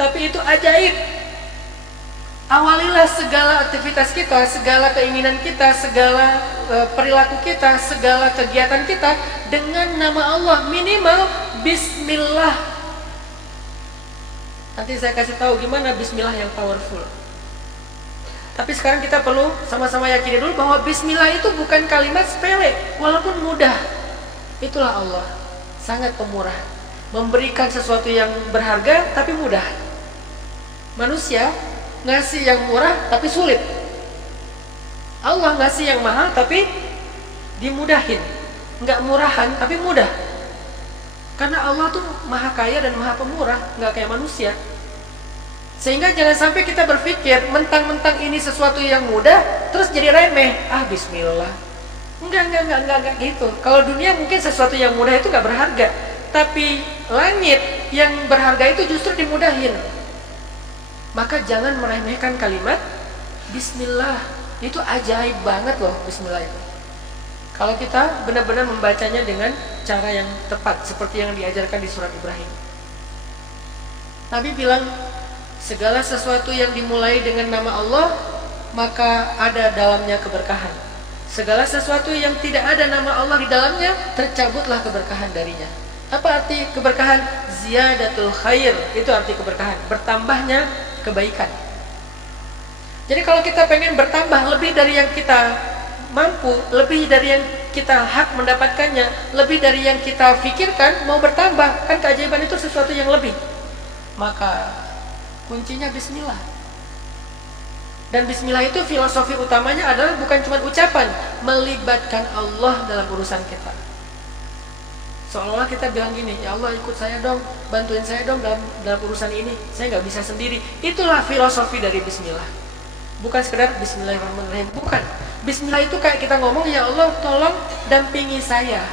tapi itu ajaib. Awalilah segala aktivitas kita, segala keinginan kita, segala perilaku kita, segala kegiatan kita dengan nama Allah. Minimal Bismillah. Nanti saya kasih tahu gimana Bismillah yang powerful. Tapi sekarang kita perlu sama-sama yakini dulu bahwa Bismillah itu bukan kalimat sepele, walaupun mudah. Itulah Allah, sangat pemurah, memberikan sesuatu yang berharga tapi mudah. Manusia ngasih yang murah tapi sulit. Allah ngasih yang mahal tapi dimudahin, nggak murahan tapi mudah. Karena Allah tuh maha kaya dan maha pemurah, nggak kayak manusia. Sehingga jangan sampai kita berpikir mentang-mentang ini sesuatu yang mudah terus jadi remeh. Bismillah. Enggak gitu. Kalau dunia mungkin sesuatu yang mudah itu enggak berharga, tapi langit yang berharga itu justru dimudahin. Maka jangan meremehkan kalimat Bismillah. Itu ajaib banget loh Bismillah itu. Kalau kita benar-benar membacanya dengan cara yang tepat seperti yang diajarkan di surat Ibrahim. Nabi bilang, segala sesuatu yang dimulai dengan nama Allah, maka ada dalamnya keberkahan. Segala sesuatu yang tidak ada nama Allah di dalamnya, tercabutlah keberkahan darinya. Apa arti keberkahan? Ziyadatul khair, itu arti keberkahan, bertambahnya kebaikan. Jadi kalau kita pengen bertambah lebih dari yang kita mampu, lebih dari yang kita hak mendapatkannya, lebih dari yang kita pikirkan, mau bertambah, kan keajaiban itu sesuatu yang lebih. Maka kuncinya bismillah. Dan bismillah itu filosofi utamanya adalah bukan cuma ucapan, melibatkan Allah dalam urusan kita. Seolah-olah kita bilang gini, ya Allah ikut saya dong, bantuin saya dong dalam urusan ini, saya nggak bisa sendiri. Itulah filosofi dari bismillah. Bukan sekedar bismillahirrahmanirrahim, bukan. Bismillah itu kayak kita ngomong, ya Allah tolong dampingi saya,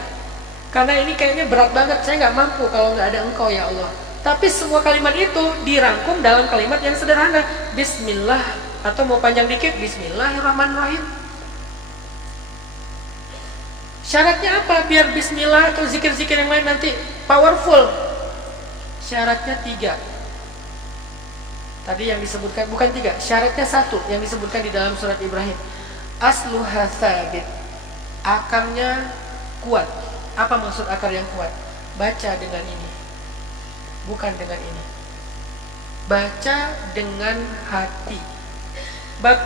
karena ini kayaknya berat banget, saya nggak mampu kalau nggak ada engkau ya Allah. Tapi semua kalimat itu dirangkum dalam kalimat yang sederhana, bismillah, atau mau panjang dikit, bismillahirrahmanirrahim. Syaratnya apa biar bismillah atau zikir-zikir yang lain nanti powerful? Syaratnya 3. Tadi yang disebutkan, bukan 3, syaratnya 1 yang disebutkan di dalam surat Ibrahim. Asluha thabit, akarnya kuat. Apa maksud akar yang kuat? Baca dengan ini, bukan dengan ini. Baca dengan hati.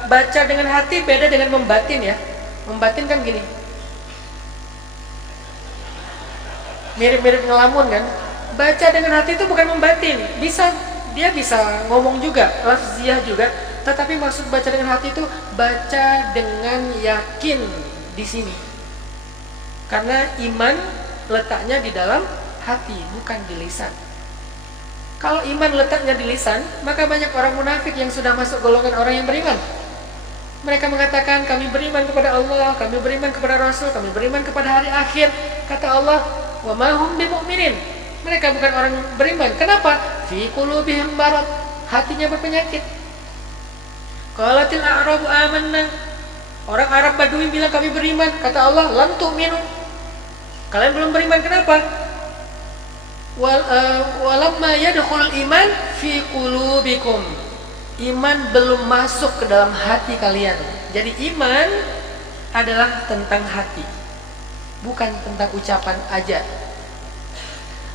Baca dengan hati beda dengan membatin ya. Membatin kan gini, mirip-mirip ngelamun kan. Baca dengan hati itu bukan membatin. Dia bisa ngomong juga, lafziah juga, tetapi maksud baca dengan hati itu baca dengan yakin di sini. Karena iman letaknya di dalam hati, bukan di lisan. Kalau iman letaknya di lisan, maka banyak orang munafik yang sudah masuk golongan orang yang beriman. Mereka mengatakan kami beriman kepada Allah, kami beriman kepada Rasul, kami beriman kepada hari akhir. Kata Allah, wa ma hum bimu'minin. Mereka bukan orang beriman. Kenapa? Fi qulubihim marad, hatinya berpenyakit. Qalatil a'rabu amanna. Orang Arab Badui bilang kami beriman. Kata Allah, lam tu'minu. Kalian belum beriman. Kenapa? Walamma yadkhulul iman fi qulubikum. Iman belum masuk ke dalam hati kalian. Jadi iman adalah tentang hati, bukan tentang ucapan aja.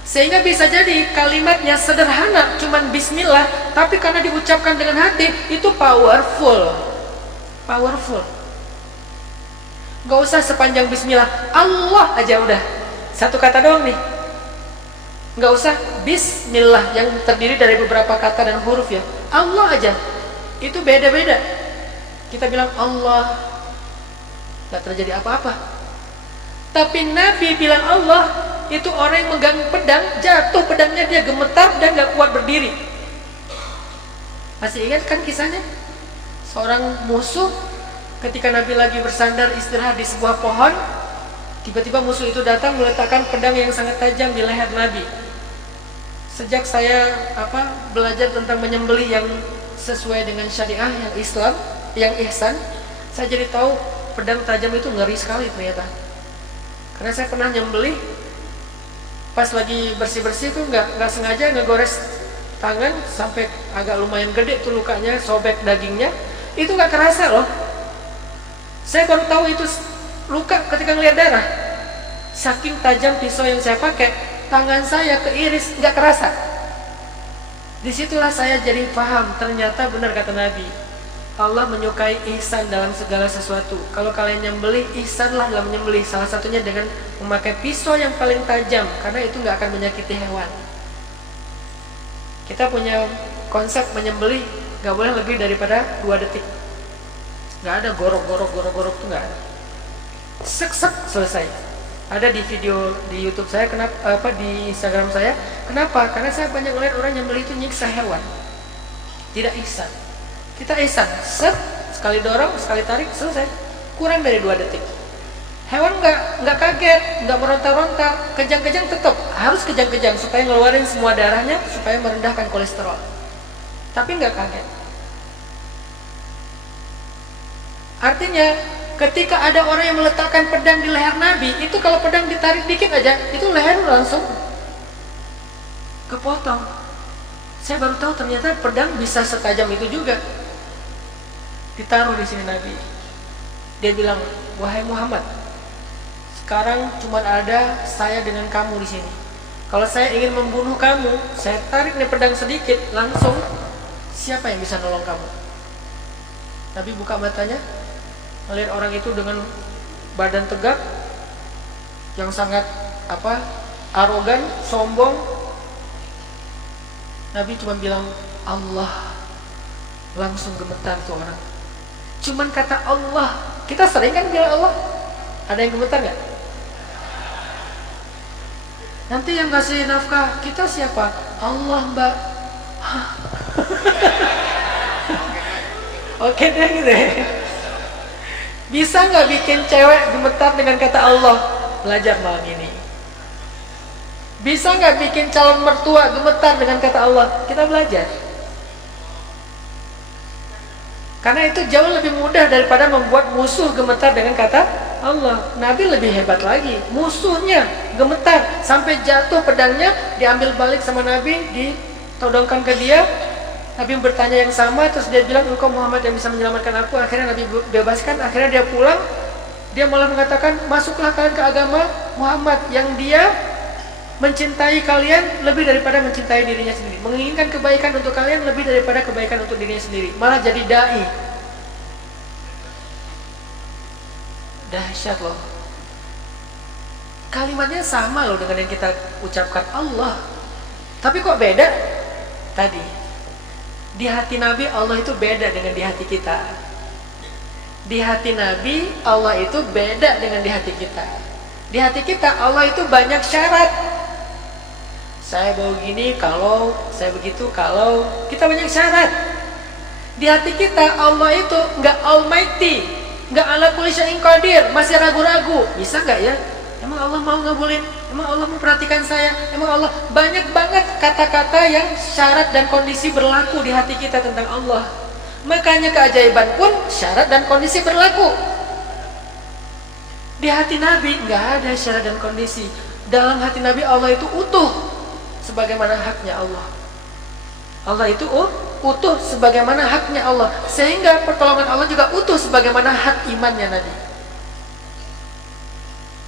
Sehingga bisa jadi kalimatnya sederhana, cuman bismillah, tapi karena diucapkan dengan hati, itu powerful. Gak usah sepanjang bismillah, Allah aja udah. Satu kata doang nih. Gak usah bismillah yang terdiri dari beberapa kata dan huruf ya. Allah aja, itu beda-beda. Kita bilang Allah, gak terjadi apa-apa. Tapi Nabi bilang Allah, itu orang yang megang pedang, jatuh pedangnya dia gemetar dan gak kuat berdiri. Masih ingat kan kisahnya? Seorang musuh ketika Nabi lagi bersandar istirahat di sebuah pohon, tiba-tiba musuh itu datang meletakkan pedang yang sangat tajam di leher Nabi. Sejak saya belajar tentang menyembelih yang sesuai dengan syariah, yang Islam, yang ihsan, saya jadi tahu pedang tajam itu ngeri sekali ternyata. Karena saya pernah nyembelih, pas lagi bersih-bersih tuh nggak sengaja ngegores tangan sampai agak lumayan gede tuh lukanya, sobek dagingnya, itu nggak kerasa loh. Saya baru tahu itu luka ketika ngeliat darah. Saking tajam pisau yang saya pakai, tangan saya keiris, nggak kerasa. Disitulah saya jadi paham, ternyata benar kata Nabi, Allah menyukai ihsan dalam segala sesuatu. Kalau kalian nyembelih, ihsanlah dalam menyembelih. Salah satunya dengan memakai pisau yang paling tajam, karena itu nggak akan menyakiti hewan. Kita punya konsep menyembelih nggak boleh lebih daripada 2 detik. Nggak ada gorok tuh nggak ada. Sek selesai. Ada di video di YouTube saya, di Instagram saya. Kenapa? Karena saya banyak ngeliat orang nyembelih itu nyiksa hewan. Tidak ihsan. Kita ihsan, sekali dorong, sekali tarik, selesai. Kurang dari 2 detik. Hewan nggak kaget, nggak meronta-ronta, kejang-kejang tetap harus kejang-kejang supaya ngeluarin semua darahnya, supaya merendahkan kolesterol. Tapi nggak kaget. Artinya, ketika ada orang yang meletakkan pedang di leher Nabi, itu kalau pedang ditarik dikit aja, itu leher langsung kepotong. Saya baru tahu ternyata pedang bisa setajam itu juga. Ditaruh di sini Nabi. Dia bilang, wahai Muhammad, sekarang cuma ada saya dengan kamu di sini. Kalau saya ingin membunuh kamu, saya tarik nih pedang sedikit, langsung siapa yang bisa nolong kamu? Nabi buka matanya, melihat orang itu dengan badan tegak, yang sangat arogan, sombong. Nabi cuma bilang Allah, langsung gemetar tuh orang. Cuman kata Allah, kita sering kan bilang Allah, ada yang gemetar nggak? Nanti yang kasih nafkah kita siapa? Allah, Mbak. Oke deh gitu. Bisa nggak bikin cewek gemetar dengan kata Allah? Belajar malam ini. Bisa nggak bikin calon mertua gemetar dengan kata Allah? Kita belajar. Karena itu jauh lebih mudah daripada membuat musuh gemetar dengan kata Allah. Nabi lebih hebat lagi. Musuhnya gemetar sampai jatuh pedangnya, diambil balik sama Nabi, ditodongkan ke dia. Nabi bertanya yang sama, terus dia bilang, engkau Muhammad yang bisa menyelamatkan aku. Akhirnya Nabi bebaskan. Akhirnya dia pulang. Dia malah mengatakan, masuklah kalian ke agama Muhammad yang dia mencintai kalian lebih daripada mencintai dirinya sendiri, menginginkan kebaikan untuk kalian lebih daripada kebaikan untuk dirinya sendiri, malah jadi dai. Dahsyat loh. Kalimatnya sama loh dengan yang kita ucapkan Allah, tapi kok beda? Tadi di hati Nabi Allah itu beda dengan di hati kita. Di hati Nabi Allah itu beda dengan di hati kita. Di hati kita Allah itu banyak syarat. Saya mau gini kalau, saya begitu kalau, kita banyak syarat. Di hati kita Allah itu nggak almighty, nggak ala kulli syai'in qadir, masih ragu-ragu. Bisa nggak ya? Emang Allah mau ngabulin? Emang Allah memperhatikan saya? Emang Allah, banyak banget kata-kata yang syarat dan kondisi berlaku di hati kita tentang Allah. Makanya keajaiban pun syarat dan kondisi berlaku. Di hati Nabi nggak ada syarat dan kondisi. Dalam hati Nabi Allah itu utuh sebagaimana haknya Allah. Allah itu utuh sebagaimana haknya Allah, sehingga pertolongan Allah juga utuh sebagaimana hak imannya Nabi.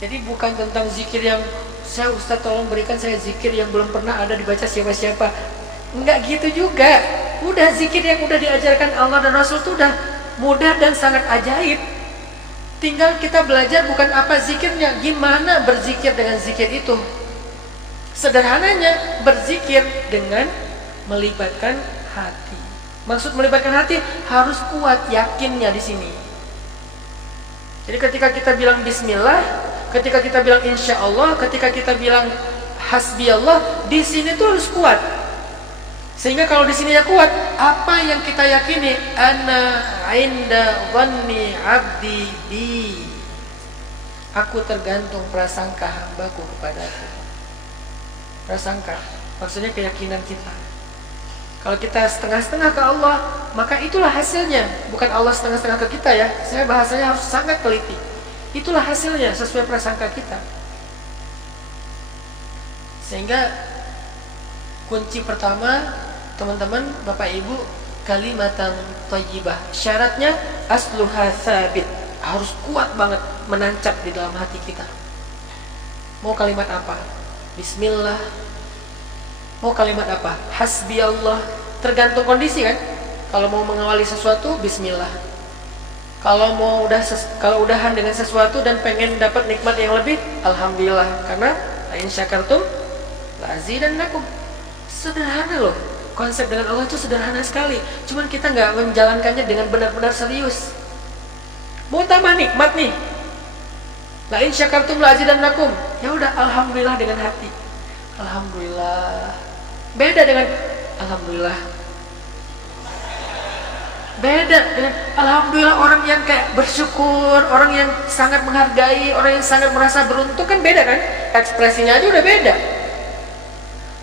Jadi bukan tentang zikir yang saya Ustaz tolong berikan saya zikir yang belum pernah ada dibaca siapa-siapa. Enggak gitu juga. Udah zikir yang udah diajarkan Allah dan Rasul itu udah mudah dan sangat ajaib. Tinggal kita belajar bukan apa zikirnya, gimana berzikir dengan zikir itu. Sederhananya berzikir dengan melibatkan hati. Maksud melibatkan hati harus kuat yakinnya di sini. Jadi ketika kita bilang bismillah, ketika kita bilang insya Allah, ketika kita bilang hasbi Allah, di sini tuh harus kuat. Sehingga kalau di sininya kuat, apa yang kita yakini, ana inda dhanni abdi bi. Aku tergantung prasangka hambaku kepadaku. Prasangka, maksudnya keyakinan kita. Kalau kita setengah-setengah ke Allah, maka itulah hasilnya. Bukan Allah setengah-setengah ke kita ya. Saya bahasanya harus sangat teliti. Itulah hasilnya sesuai prasangka kita. Sehingga kunci pertama, teman-teman, Bapak Ibu, kalimatan thayyibah. Syaratnya asluha tsabit. Harus kuat banget menancap di dalam hati kita. Mau kalimat apa? Bismillah. Mau kalimat apa? Hasbi Allah. Tergantung kondisi kan. Kalau mau mengawali sesuatu, bismillah. Kalau udahan dengan sesuatu dan pengen dapat nikmat yang lebih, alhamdulillah. Karena in syakartum la azidannakum. Sederhana loh. Konsep dengan Allah itu sederhana sekali. Cuman kita nggak menjalankannya dengan benar-benar serius. Mau tambah nikmat nih, la in syakartum la azidannakum. Ya udah, alhamdulillah dengan hati. Alhamdulillah. Beda dengan alhamdulillah. Beda dengan alhamdulillah, orang yang kayak bersyukur, orang yang sangat menghargai, orang yang sangat merasa beruntung, kan beda kan? Ekspresinya aja udah beda.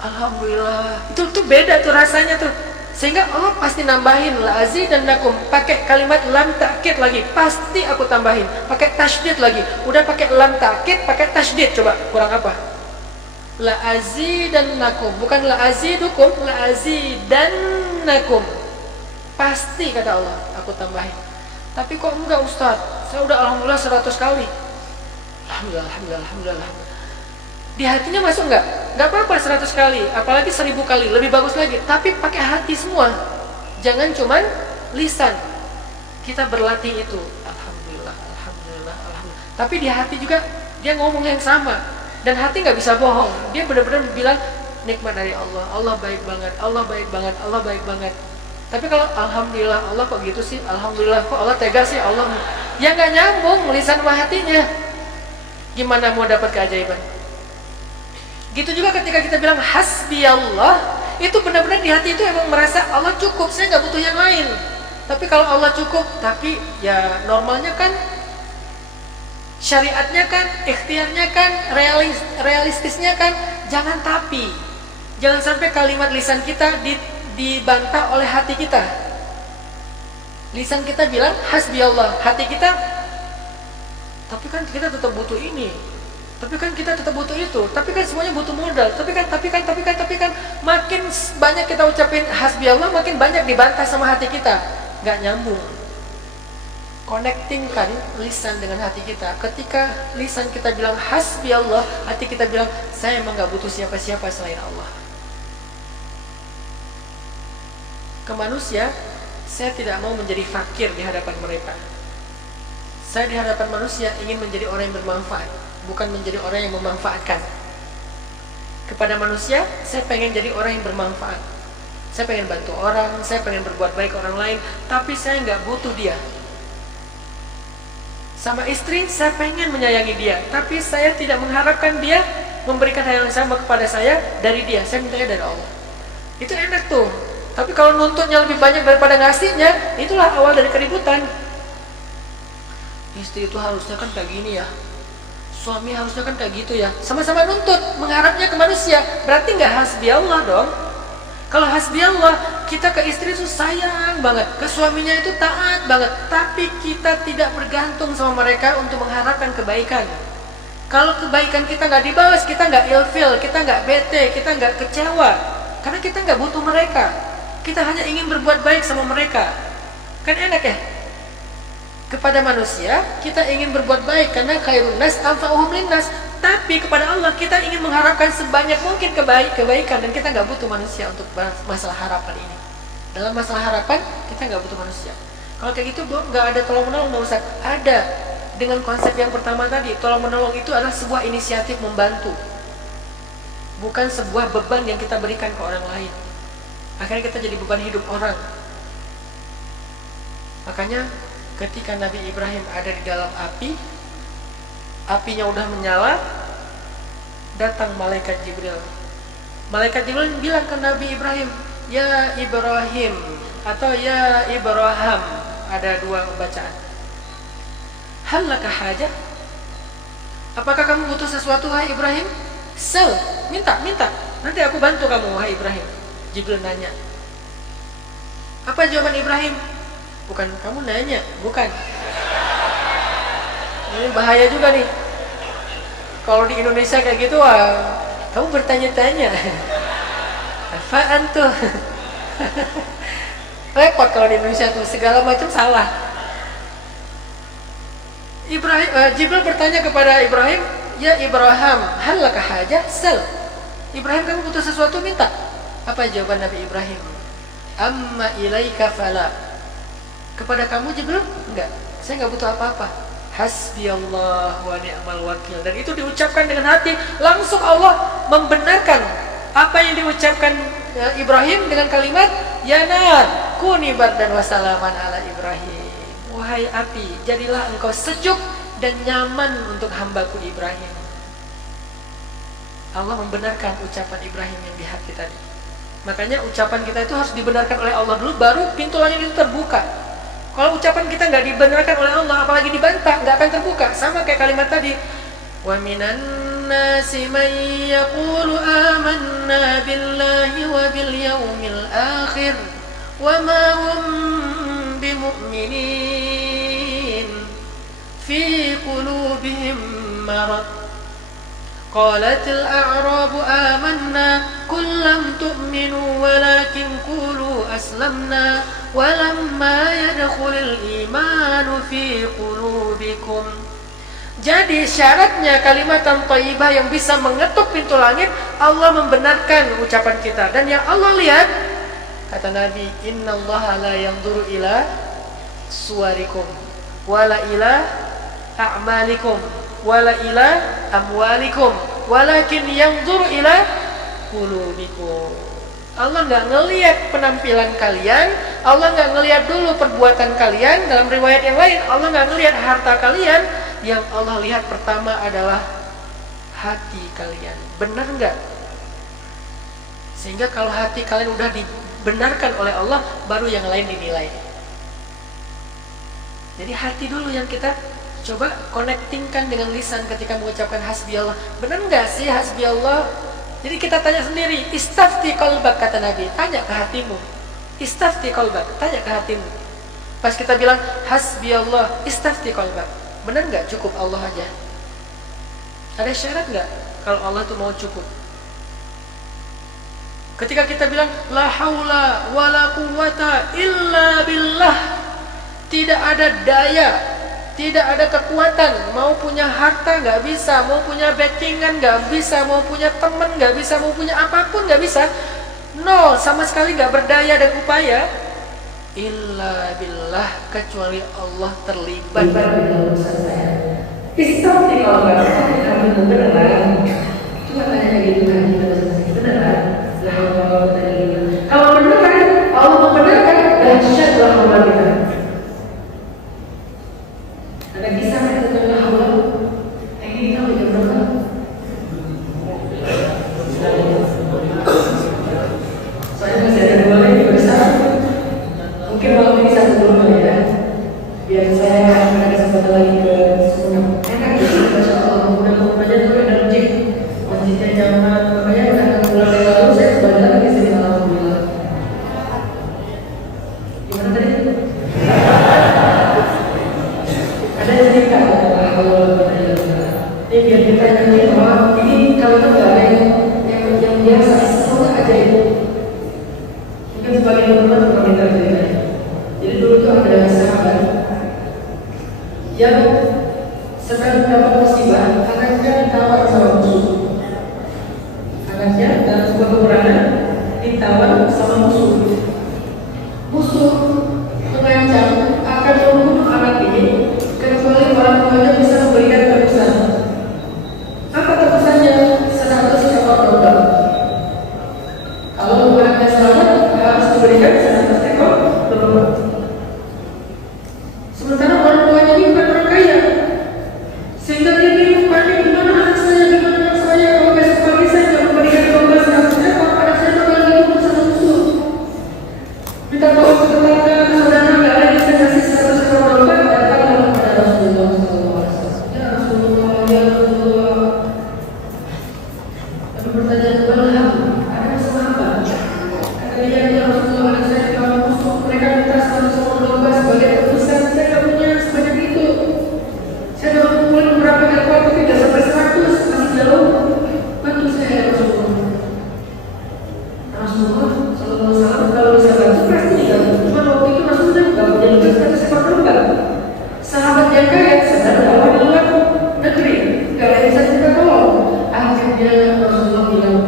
Alhamdulillah. Itu beda tuh rasanya tuh. Sehingga Allah pasti nambahin la azidannakum, pakai kalimat lam ta'kid lagi, pasti aku tambahin, pakai tasydid lagi. Udah pakai lam ta'kid, pakai tasydid, coba kurang apa? La azidannakum, bukan la azidukum, la azidannakum. Pasti kata Allah, aku tambahin. Tapi kok enggak Ustaz? Saya udah alhamdulillah 100 kali. Alhamdulillah, alhamdulillah, alhamdulillah. Di hatinya masuk enggak? Enggak apa-apa 100 kali, apalagi 1000 kali, lebih bagus lagi. Tapi pakai hati semua. Jangan cuman lisan. kita berlatih itu. Alhamdulillah, alhamdulillah, alhamdulillah. Tapi di hati juga dia ngomong yang sama. Dan hati nggak bisa bohong. Dia benar-benar bilang nikmat dari Allah. Allah baik banget, Allah baik banget, Allah baik banget. Tapi kalau alhamdulillah Allah kok gitu sih, alhamdulillah kok Allah tega sih, Allah ya nggak nyambung lisan sama hatinya. Gimana mau dapat keajaiban? Gitu juga ketika kita bilang hasbi Allah, itu benar-benar di hati itu emang merasa Allah cukup, saya nggak butuh yang lain. Tapi kalau Allah cukup, tapi ya normalnya kan, syariatnya kan, ikhtiarnya kan, realistisnya kan, jangan tapi. Jangan sampai kalimat lisan kita dibantah oleh hati kita. Lisan kita bilang hasbi Allah, hati kita, tapi kan kita tetap butuh ini, tapi kan kita tetap butuh itu, tapi kan semuanya butuh modal, tapi kan makin banyak kita ucapin hasbi Allah, makin banyak dibantah sama hati kita. Gak nyambung. Connectingkan lisan dengan hati kita. Ketika lisan kita bilang hasbi Allah, hati kita bilang saya emang gak butuh siapa-siapa selain Allah. Ke manusia, saya tidak mau menjadi fakir di hadapan mereka. Saya di hadapan manusia ingin menjadi orang yang bermanfaat, bukan menjadi orang yang memanfaatkan. Kepada manusia, saya pengen jadi orang yang bermanfaat. Saya pengen bantu orang, saya pengen berbuat baik ke orang lain, tapi saya nggak butuh dia. Sama istri, saya pengen menyayangi dia, tapi saya tidak mengharapkan dia memberikan hal yang sama kepada saya dari dia. Saya mintanya dari Allah. Itu enak tuh. Tapi kalau nuntutnya lebih banyak daripada ngasihnya, itulah awal dari keributan. Istri itu harusnya kan kayak gini ya, suami harusnya kan kayak gitu ya. Sama-sama nuntut, mengharapnya ke manusia. Berarti nggak hasbi Allah dong. Kalau hasbi Allah, kita ke istri itu sayang banget, ke suaminya itu taat banget, tapi kita tidak bergantung sama mereka untuk mengharapkan kebaikan. Kalau kebaikan kita nggak dibalas, kita nggak ilfil, kita nggak bete, kita nggak kecewa, karena kita nggak butuh mereka. Kita hanya ingin berbuat baik sama mereka. Kan enak ya? Kepada manusia, kita ingin berbuat baik karena khairun nas anfa'uhum linnas. Tapi kepada Allah, kita ingin mengharapkan sebanyak mungkin kebaikan, dan kita nggak butuh manusia untuk masalah harapan ini. Dalam masalah harapan, kita nggak butuh manusia. Kalau kayak gitu, nggak ada tolong menolong, nggak usah. Ada. Dengan konsep yang pertama tadi, tolong menolong itu adalah sebuah inisiatif membantu, bukan sebuah beban yang kita berikan ke orang lain. Akhirnya kita jadi beban hidup orang. Makanya ketika Nabi Ibrahim ada di dalam api, apinya udah menyala, datang malaikat Jibril. Malaikat Jibril bilang ke Nabi Ibrahim, ya Ibrahim, atau ya Ibrahim, ada dua bacaan. Hal laka hajah? Apakah kamu butuh sesuatu, wahai Ibrahim? Sel, minta, nanti aku bantu kamu, wahai Ibrahim. Jibril nanya. Apa jawaban Ibrahim? Bukan kamu nanya, bukan. Ini bahaya juga nih. Kalau di Indonesia kayak gitu, kamu bertanya-tanya. Apaan tuh? Repot kalau di Indonesia tuh, segala macam salah. Jibril bertanya kepada Ibrahim, ya Ibrahim, hal laka hajah? Sel. Ibrahim, kamu butuh sesuatu, minta. Apa jawaban Nabi Ibrahim? Amma ilaika fala. Kepada kamu Jibril? Enggak, saya enggak butuh apa-apa. Hasbi Allah wa ni'mal wakil. Dan itu diucapkan dengan hati. Langsung Allah membenarkan apa yang diucapkan Ibrahim dengan kalimat, ya nar kuni bardan wa salaman ala Ibrahim. Wahai api, jadilah engkau sejuk dan nyaman untuk hambaku Ibrahim. Allah membenarkan ucapan Ibrahim yang di hati tadi. Makanya ucapan kita itu harus dibenarkan oleh Allah dulu, baru pintu langit itu terbuka. Kalau ucapan kita nggak dibenarkan oleh Allah, apalagi dibantah, nggak akan terbuka. Sama kayak kalimat tadi. Wa minan nasi man yaqulu amanna billahi wa bil yaumil akhir wa ma hum bimu'minin fi qulubihim marad. قالت الأعراب آمنا قل لم تؤمنوا ولكن قولوا أسلمنا ولما يدخل الإيمان في قلوبكم. Jadi syaratnya kalimatan thayyibah yang bisa mengetuk pintu langit, Allah membenarkan ucapan kita. Dan yang Allah lihat, kata Nabi, innallaha la yanzuru ila suwarikum wala ila a'malikum wala ila amwalikum walakin yanzur ila qulubikum. Allah nggak ngelihat penampilan kalian, Allah nggak ngelihat dulu perbuatan kalian. Dalam riwayat yang lain, Allah nggak ngelihat harta kalian. Yang Allah lihat pertama adalah hati kalian. Benar nggak? Sehingga kalau hati kalian udah dibenarkan oleh Allah, baru yang lain dinilai. Jadi hati dulu yang kita coba connectingkan dengan lisan ketika mengucapkan hasbi Allah. Benar nggak sih hasbi Allah? Jadi kita tanya sendiri, istafti qalbak, kata Nabi, tanya ke hatimu. Istafti qalbak, tanya ke hatimu. Pas kita bilang hasbi Allah, istafti qalbak, benar nggak cukup Allah aja? Ada syarat nggak kalau Allah itu mau cukup? Ketika kita bilang la haula wala quwata illa billah, tidak ada daya, tidak ada kekuatan, mau punya harta nggak bisa, mau punya backingan nggak bisa, mau punya teman nggak bisa, mau punya apapun nggak bisa, nol, sama sekali nggak berdaya dan upaya. Illa billah, kecuali Allah terlibat dalam urusan saya. Istafti kalau nggak kamu beneran, cuma tanya gitu kan, beneran. Kalau beneran, Allah membenarkan, dahsyatlah Allah kita. Ada kisah tentang Allah. Ini tahu jam berapa? Soalnya masih ada 2 lagi besar. Mungkin malam ini 1 dulu ya. Biar saya ada kesempatan lagi ke Sunnah. Enak gitu, Masya Allah. Mudah-mudahan tuh energi. Masjidnya nyaman. Makanya udah akan bulan yang lalu saya kembali lagi ke sini. Alhamdulillah. Gimana tadi? Ada cerita ini biar kita nyanyi bahwa ini kalau itu nggak ada yang biasa, semuanya ajaib. Mungkin sebagai teman-teman pernah kita cerita. Jadi dulu itu ada sahabat yang sedang dapat musibah, anaknya ditawar sama musuh. Anaknya dalam sebuah peperangan ditawar sama musuh. Musuh mengancam akan membunuh anak ini kecuali orang tuanya bisa memberikan tebusan. Apa tebusannya? 100 ekor domba. Kalau anaknya selamat, harus diberikan 100 ekor domba. Sementara orang tuanya ini bukan orang kaya, sehingga dia bingung, panik, gimana anak saya, kalau besok pagi saya nggak memberikan domba 100 ekor, anak saya bakal dibunuh sama musuh. Minta tolong ke tetangga, saudara, nggak ada yang bisa kasih 100 ekor domba. Pertanyaan Balham, ada sahabat kata dia, ya Rasulullah, anak saya kalau musuh mereka minta 100 ekor domba sebagai tebusan, saya nggak punya sebanyak itu. Saya udah kumpulin beberapa ekor tapi tidak sampai 100, masih jauh. Bantu saya ya Rasulullah. Rasulullah sallallahu alaihi wasallam kalau bisa bantu pasti dibantu. Cuma waktu itu Rasulullah nggak punya juga 100 ekor domba. Sahabat yang kaya sedang bawa di luar negeri, nggak ada yang bisa kita tolong. Akhirnya Rasulullah bilang,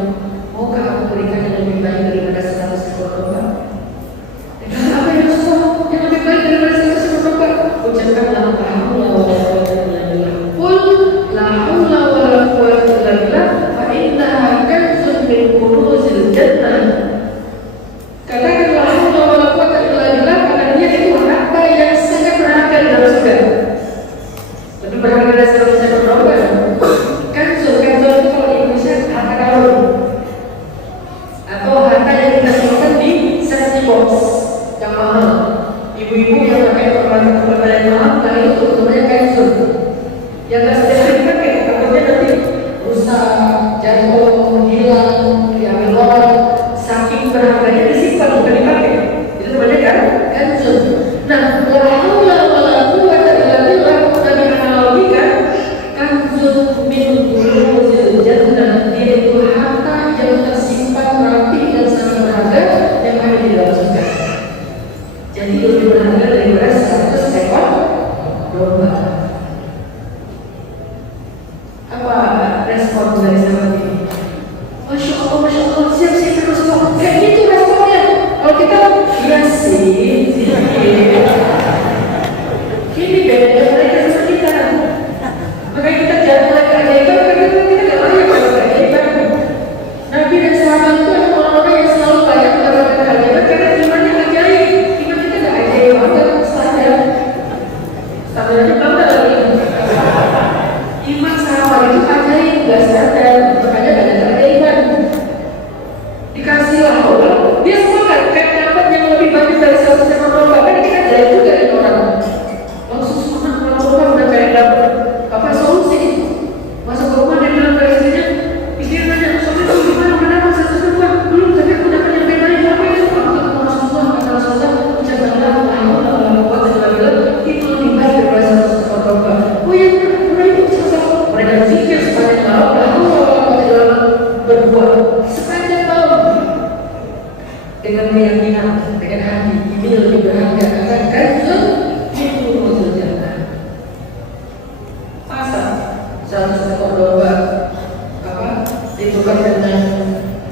ditukar dengan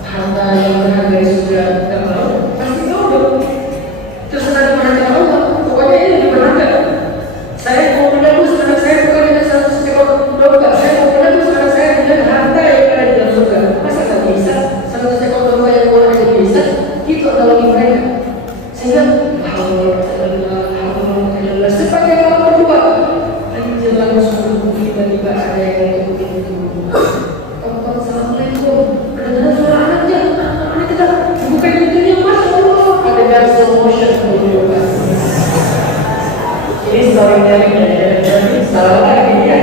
harta yang berharga yang sudah terlalu pasti bodoh. Terserah kepada Allah, pokoknya ini lebih berharga. Saya mau menebus karena saya bukan dengan 100 ekor domba. Saya mau menebus karena saya dengan harta yang ada di dalam surga. Masa nggak bisa? 100 ekor domba yang boleh jadi bisa? Itu adalah bagi mereka. Sehingga sepanjang malam berdua, menjelang subuh tiba-tiba ada yang tutup pintu. Assalamualaikum. Kedengaran suara anaknya. Anak kita buka pintunya, Masya Allah. Ada slow motion menunjukkan. Ini storytelling jadi salah lagi ya.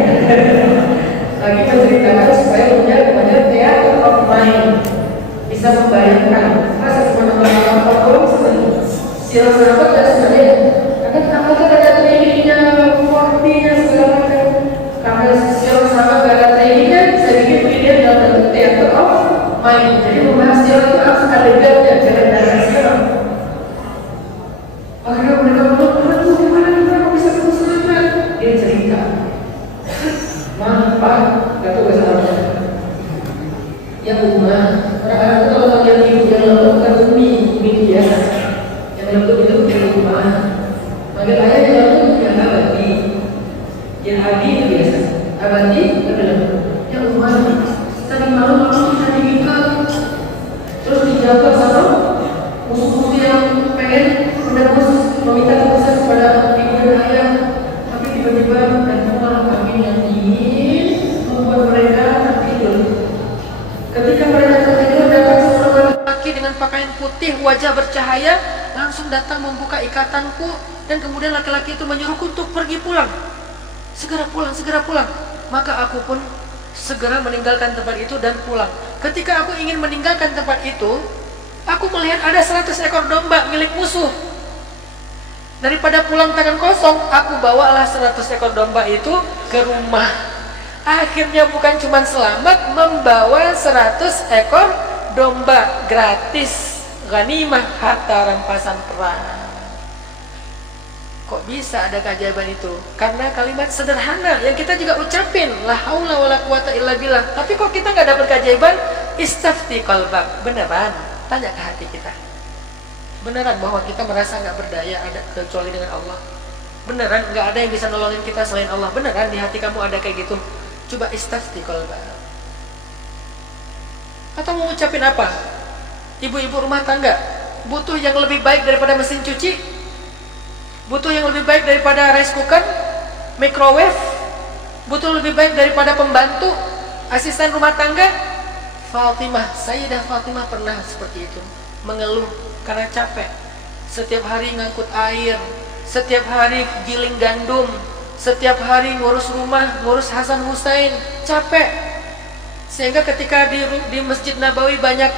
Lagi menceritakan supaya punya kepada theater of mind, bisa membayangkan masa semuanya orang sila sahabat dan sebagainya. Akan apakah ada trainingnya, fortinya segala macam. Karena sila sahabat gak ada trainingnya, saya pikir ini dalam theater of mind. Jadi membahas sila itu harus ada gapnya, jangan dari sekarang. Akhirnya mereka bilang, gimana kok bisa kesulitan? Dia cerita, Pak, gak tahu bahasa Arabnya. Ya Umar, orang-orang itu kalau bagian ibu yang lalu bukan umi biasa. Yang lalu itu bukan Umar. Manggil ayah yang lalu yang abadi. Yang abadi itu biasa. Abadi adalah ya Umar. Tadi malam-malam kita diikat, terus dijaga sama musuh-musuh yang pengen menebus, meminta tebusan kepada ibu dan ayah. Tapi tiba-tiba datanglah angin yang dingin membuat mereka tertidur. Ketika mereka tertidur, datang seorang laki dengan pakaian putih, wajah bercahaya, langsung datang membuka ikatanku, dan kemudian laki-laki itu menyuruhku untuk pergi pulang. Segera pulang, segera pulang. Maka aku pun segera meninggalkan tempat itu dan pulang. Ketika aku ingin meninggalkan tempat itu, aku melihat ada 100 ekor domba milik musuh. Daripada pulang tangan kosong, aku bawalah 100 ekor domba itu ke rumah. Akhirnya bukan cuma selamat, membawa 100 ekor domba gratis, ghanimah, harta rampasan perang. Kok bisa ada keajaiban itu? Karena kalimat sederhana yang kita juga ucapin, la haula wala quwata illa billah. Tapi kok kita nggak dapat keajaiban? Istafti qalbak. Beneran? Tanya ke hati kita. Beneran bahwa kita merasa nggak berdaya ada kecuali dengan Allah? Beneran nggak ada yang bisa nolongin kita selain Allah? Beneran di hati kamu ada kayak gitu? Coba istafti qalbak. Atau mau ucapin apa? Ibu-ibu rumah tangga butuh yang lebih baik daripada mesin cuci? Butuh yang lebih baik daripada rice cooker, microwave? Butuh lebih baik daripada pembantu, asisten rumah tangga? Fatimah, Sayyidah Fatimah pernah seperti itu, mengeluh karena capek. Setiap hari ngangkut air, setiap hari giling gandum, setiap hari ngurus rumah, ngurus Hasan Hussein, capek. Sehingga ketika di Masjid Nabawi banyak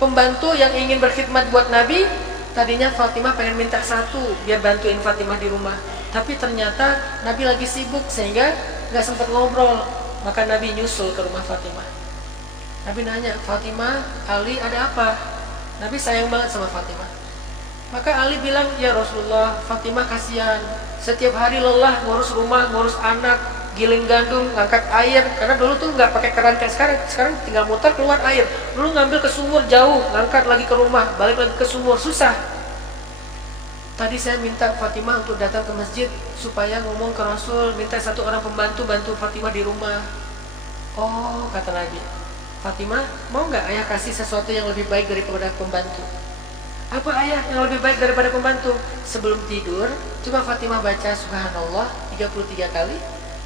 pembantu yang ingin berkhidmat buat Nabi, tadinya Fatimah pengen minta satu biar bantuin Fatimah di rumah, tapi ternyata Nabi lagi sibuk sehingga nggak sempat ngobrol. Maka Nabi nyusul ke rumah Fatimah. Nabi nanya, Fatimah, Ali ada apa? Nabi sayang banget sama Fatimah. Maka Ali bilang, ya Rasulullah, Fatimah kasihan, setiap hari lelah ngurus rumah, ngurus anak, giling gandum, ngangkat air. Karena dulu tuh nggak pakai keran kayak sekarang tinggal muter keluar air. Dulu ngambil ke sumur jauh, ngangkat lagi ke rumah, balik lagi ke sumur, susah. Tadi saya minta Fatimah untuk datang ke masjid supaya ngomong ke Rasul, minta satu orang pembantu bantu Fatimah di rumah. Oh, kata Nabi, Fatimah, mau nggak ayah kasih sesuatu yang lebih baik daripada pembantu? Apa ayah yang lebih baik daripada pembantu? Sebelum tidur, coba Fatimah baca Subhanallah 33 kali,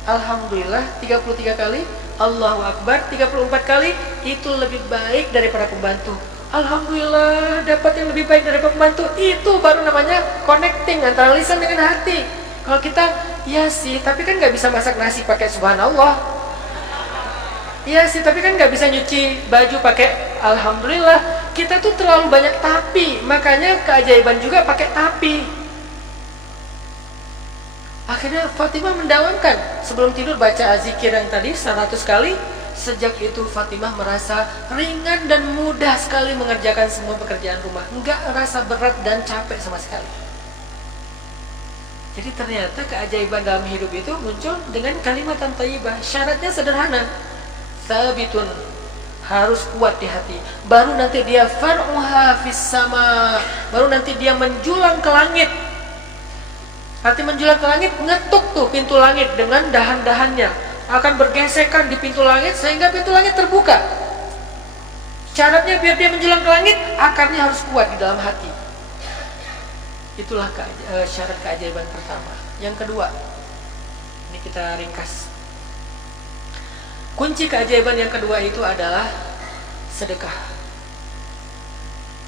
Alhamdulillah 33 kali, Allahu Akbar 34 kali. Itu lebih baik daripada pembantu. Alhamdulillah dapat yang lebih baik daripada pembantu. Itu baru namanya connecting antara lisan dengan hati. Kalau kita, ya sih, tapi kan nggak bisa masak nasi pakai Subhanallah. Iya sih, tapi kan nggak bisa nyuci baju pakai Alhamdulillah. Kita tuh terlalu banyak tapi, makanya keajaiban juga pakai tapi. Akhirnya Fatimah mendawamkan sebelum tidur baca zikir yang tadi 100 kali. Sejak itu Fatimah merasa ringan dan mudah sekali mengerjakan semua pekerjaan rumah, nggak rasa berat dan capek sama sekali. Jadi ternyata keajaiban dalam hidup itu muncul dengan kalimat thayyibah. Syaratnya sederhana, sabitun harus kuat di hati. Baru nanti dia far'uha fis sama, baru nanti dia menjulang ke langit. Arti menjulang ke langit, ngetuk tuh pintu langit dengan dahan-dahannya, akan bergesekan di pintu langit sehingga pintu langit terbuka. Syaratnya biar dia menjulang ke langit, akarnya harus kuat di dalam hati. Itulah syarat keajaiban pertama. Yang kedua, ini kita ringkas. Kunci keajaiban yang kedua itu adalah sedekah.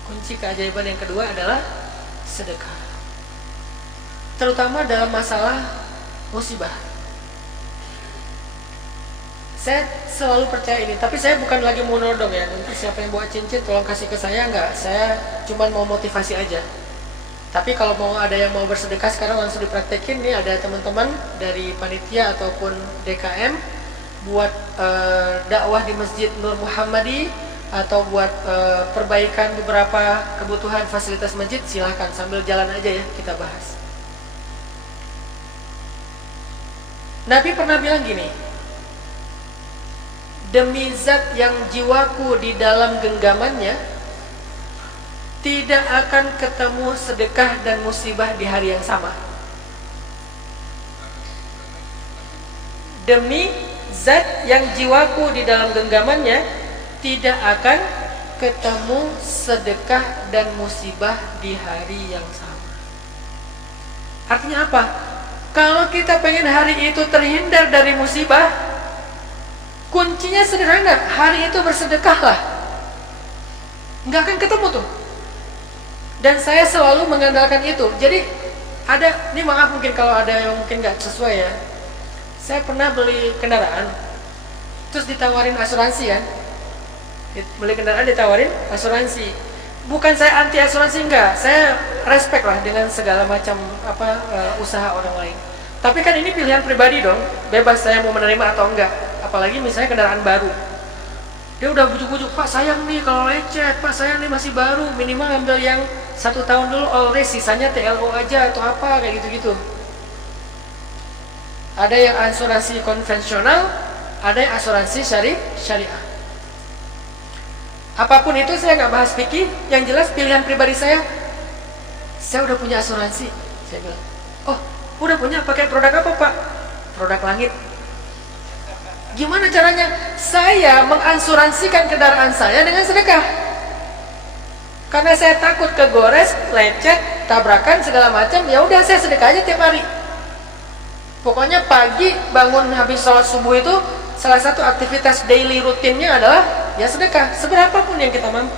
Kunci keajaiban yang kedua adalah sedekah. Terutama dalam masalah musibah. Saya selalu percaya ini, tapi saya bukan lagi mau nodong ya. Nanti siapa yang bawa cincin tolong kasih ke saya, enggak. Saya cuma mau motivasi aja. Tapi kalau mau ada yang mau bersedekah sekarang langsung dipraktekin. Nih ada teman-teman dari panitia ataupun DKM buat dakwah di Masjid Nur Muhammadi atau buat perbaikan beberapa kebutuhan fasilitas masjid, silahkan sambil jalan aja ya kita bahas. Nabi pernah bilang gini, demi zat yang jiwaku di dalam genggamannya, tidak akan ketemu sedekah dan musibah di hari yang sama. Demi zat yang jiwaku di dalam genggamannya, tidak akan ketemu sedekah dan musibah di hari yang sama. Artinya apa? Kalau kita pengen hari itu terhindar dari musibah, kuncinya sederhana, hari itu bersedekahlah. Nggak akan ketemu tuh. Dan saya selalu mengandalkan itu. Jadi ada, ini maaf mungkin kalau ada yang mungkin nggak sesuai ya. Saya pernah beli kendaraan, terus ditawarin asuransi kan. Beli kendaraan ditawarin asuransi. Bukan saya anti asuransi, enggak. Saya respect lah dengan segala macam usaha orang lain. Tapi kan ini pilihan pribadi dong. Bebas saya mau menerima atau enggak. Apalagi misalnya kendaraan baru. Dia udah bujuk-bujuk, Pak sayang nih kalau lecet, Pak sayang nih masih baru, minimal ambil yang 1 tahun dulu all risk, sisanya TLO aja atau apa kayak gitu-gitu. Ada yang asuransi konvensional, ada yang asuransi syariah. Apapun itu saya nggak bahas fikih, yang jelas pilihan pribadi saya udah punya asuransi. Saya bilang, oh udah punya, pakai produk apa Pak? Produk langit. Gimana caranya? Saya mengasuransikan kendaraan saya dengan sedekah. Karena saya takut kegores, lecet, tabrakan segala macam, ya udah saya sedekah aja tiap hari. Pokoknya pagi bangun habis sholat subuh itu salah satu aktivitas daily rutinnya adalah ya sedekah, seberapapun yang kita mampu.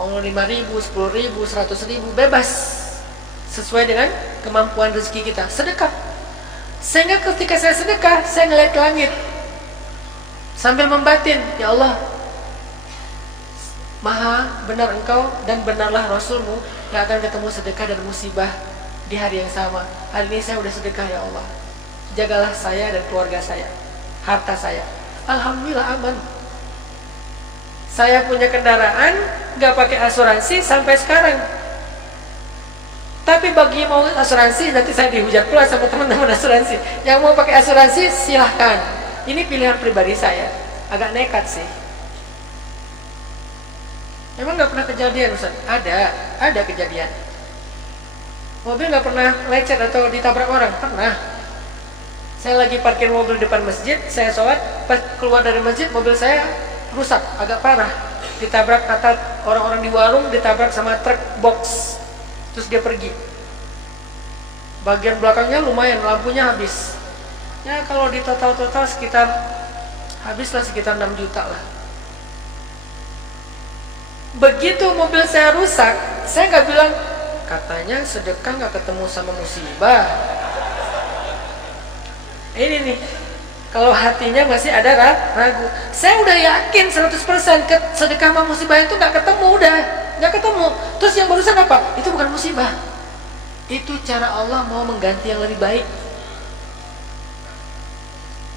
Mau 5.000, 10.000, 100.000, bebas. Sesuai dengan kemampuan rezeki kita, sedekah. Sehingga ketika saya sedekah, saya ngeliat ke langit sambil membatin, ya Allah, maha benar engkau dan benarlah Rasulmu, gak akan ketemu sedekah dan musibah di hari yang sama. Hari ini saya udah sedekah ya Allah, jagalah saya dan keluarga saya, harta saya. Alhamdulillah aman. Saya punya kendaraan gak pakai asuransi sampai sekarang. Tapi bagi yang mau asuransi, nanti saya dihujat pula sama teman-teman asuransi. Yang mau pakai asuransi silahkan. Ini pilihan pribadi saya. Agak nekat sih. Emang gak pernah kejadian Ustaz? Ada kejadian. Mobil gak pernah lecet atau ditabrak orang? Pernah. Saya lagi parkir mobil depan masjid, saya sholat, pas keluar dari masjid mobil saya rusak, agak parah. Ditabrak kata orang-orang di warung, ditabrak sama truk box. Terus dia pergi. Bagian belakangnya lumayan, lampunya habis. Ya kalau di total sekitar habislah sekitar 6 juta lah. Begitu mobil saya rusak, saya nggak bilang katanya sedekah nggak ketemu sama musibah. Ini nih, kalau hatinya masih ada ragu. Saya udah yakin 100% sedekah sama musibah itu nggak ketemu, udah nggak ketemu. Terus yang barusan apa? Itu bukan musibah. Itu cara Allah mau mengganti yang lebih baik.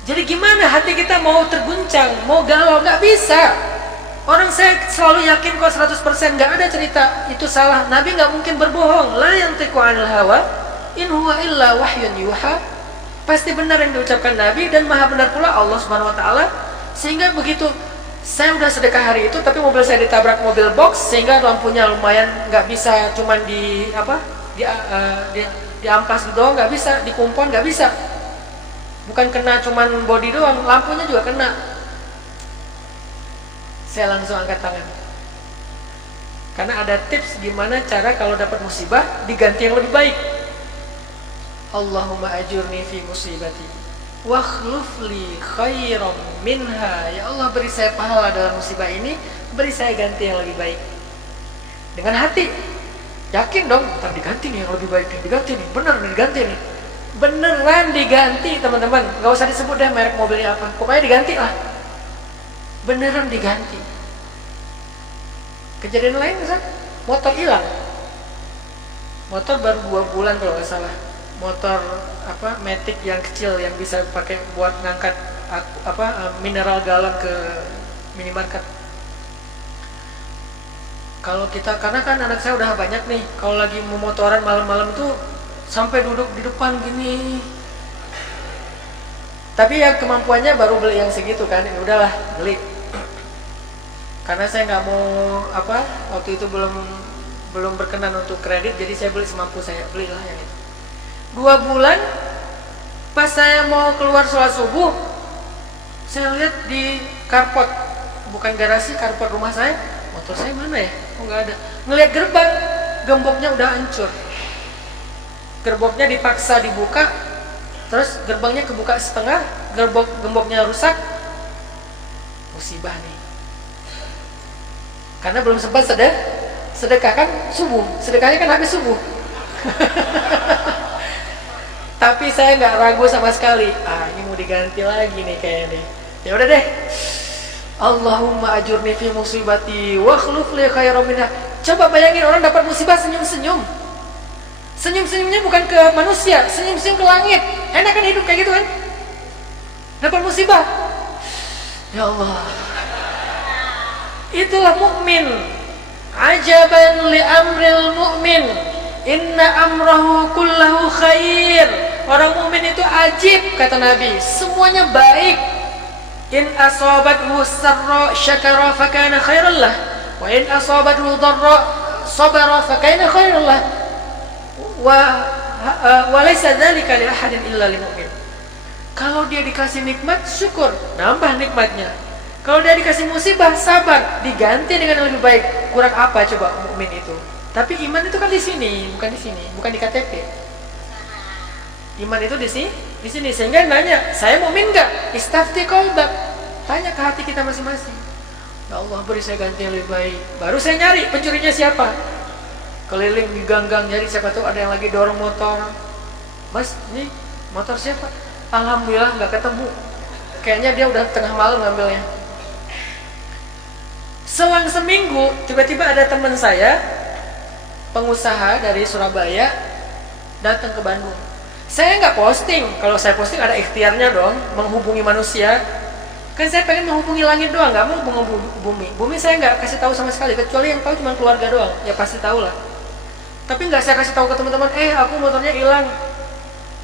Jadi gimana hati kita mau terguncang, mau galau? Nggak bisa. Orang saya selalu yakin kok 100%, nggak ada cerita itu salah. Nabi nggak mungkin berbohong. La yantiqu 'anil hawa in huwa illa wahyun yuha. Pasti benar yang diucapkan Nabi, dan maha benar pula Allah Subhanahu wa taala. Sehingga begitu saya udah sedekah hari itu, tapi mobil saya ditabrak mobil box, sehingga lampunya lumayan nggak bisa cuman di apa di amplas doang, nggak bisa di kumpon, nggak bisa. Bukan kena cuman body doang, lampunya juga kena. Saya langsung angkat tangan. Karena ada tips gimana cara kalau dapat musibah diganti yang lebih baik. Allahumma ajurni fi musibati wakhluf li khairam minha. Ya Allah, beri saya pahala dalam musibah ini, beri saya ganti yang lebih baik. Dengan hati yakin dong, ntar diganti nih yang lebih baik, diganti nih, bener nih diganti nih, beneran diganti teman-teman. Gak usah disebut deh merek mobilnya apa, pokoknya diganti lah, beneran diganti. Kejadian lain misal motor hilang, motor baru 2 bulan kalau nggak salah, motor apa Matic yang kecil yang bisa pakai buat ngangkat mineral galon ke minimarket. Kalau kita, karena kan anak saya udah banyak nih, kalau lagi mau motoran malam-malam tuh sampai duduk di depan gini. Tapi yang kemampuannya baru beli yang segitu kan, ya udahlah beli. Karena saya nggak mau waktu itu belum berkenan untuk kredit, jadi saya beli semampu saya, belilah yang itu. 2 bulan, pas saya mau keluar sholat subuh, saya lihat di carport, bukan garasi, carport rumah saya, motor saya mana ya? Oh nggak ada. Ngelihat gerbang, gemboknya udah hancur. Gerboknya dipaksa dibuka, terus gerbangnya kebuka setengah, gemboknya rusak. Musibah nih. Karena belum sempat sedekah kan subuh, sedekahnya kan habis subuh. Tapi saya nggak ragu sama sekali. Ini mau diganti lagi nih kayaknya. Ya udah deh. Allahumma ajurni fi musibati wa akhluf li khairan minha. Coba bayangin orang dapat musibah senyum-senyum. Senyum-senyumnya bukan ke manusia, senyum-senyum ke langit. Enak kan hidup kayak gitu kan? Dapat musibah. Ya Allah. Itulah mukmin. Ajaban li amril mu'min. Inna amrahu kullahu khair. Orang mukmin itu ajib, kata Nabi, semuanya baik. In asabathu sarra syakara fakana khairan lah, wa in asabathu dharra sabara fakana khairan lah, wa laysa dzalika li ahadin illa lil mu'min. Kalau dia dikasih nikmat, syukur, nambah nikmatnya. Kalau dia dikasih musibah, sabar, diganti dengan yang lebih baik. Kurang apa coba mukmin itu? Tapi iman itu kan di sini, bukan di sini, bukan di KTP. Iman itu di sini. Sehingga nanya, saya mukmin enggak? Istafti qalbak. Tanya ke hati kita masing-masing. Ya Allah, beri saya ganti yang lebih baik. Baru saya nyari pencurinya siapa. Keliling di gang-gang nyari, siapa tahu ada yang lagi dorong motor. Mas, ini motor siapa? Alhamdulillah nggak ketemu. Kayaknya dia udah tengah malam ngambilnya. Selang seminggu, tiba-tiba ada teman saya, pengusaha dari Surabaya, datang ke Bandung. Saya nggak posting. Kalau saya posting ada ikhtiarnya dong, menghubungi manusia. Kan saya pengen menghubungi langit doang, nggak mau menghubungi bumi. Bumi saya nggak kasih tahu sama sekali, kecuali yang tahu cuma keluarga doang. Ya pasti tahu lah. Tapi nggak saya kasih tahu ke teman-teman. Aku motornya hilang.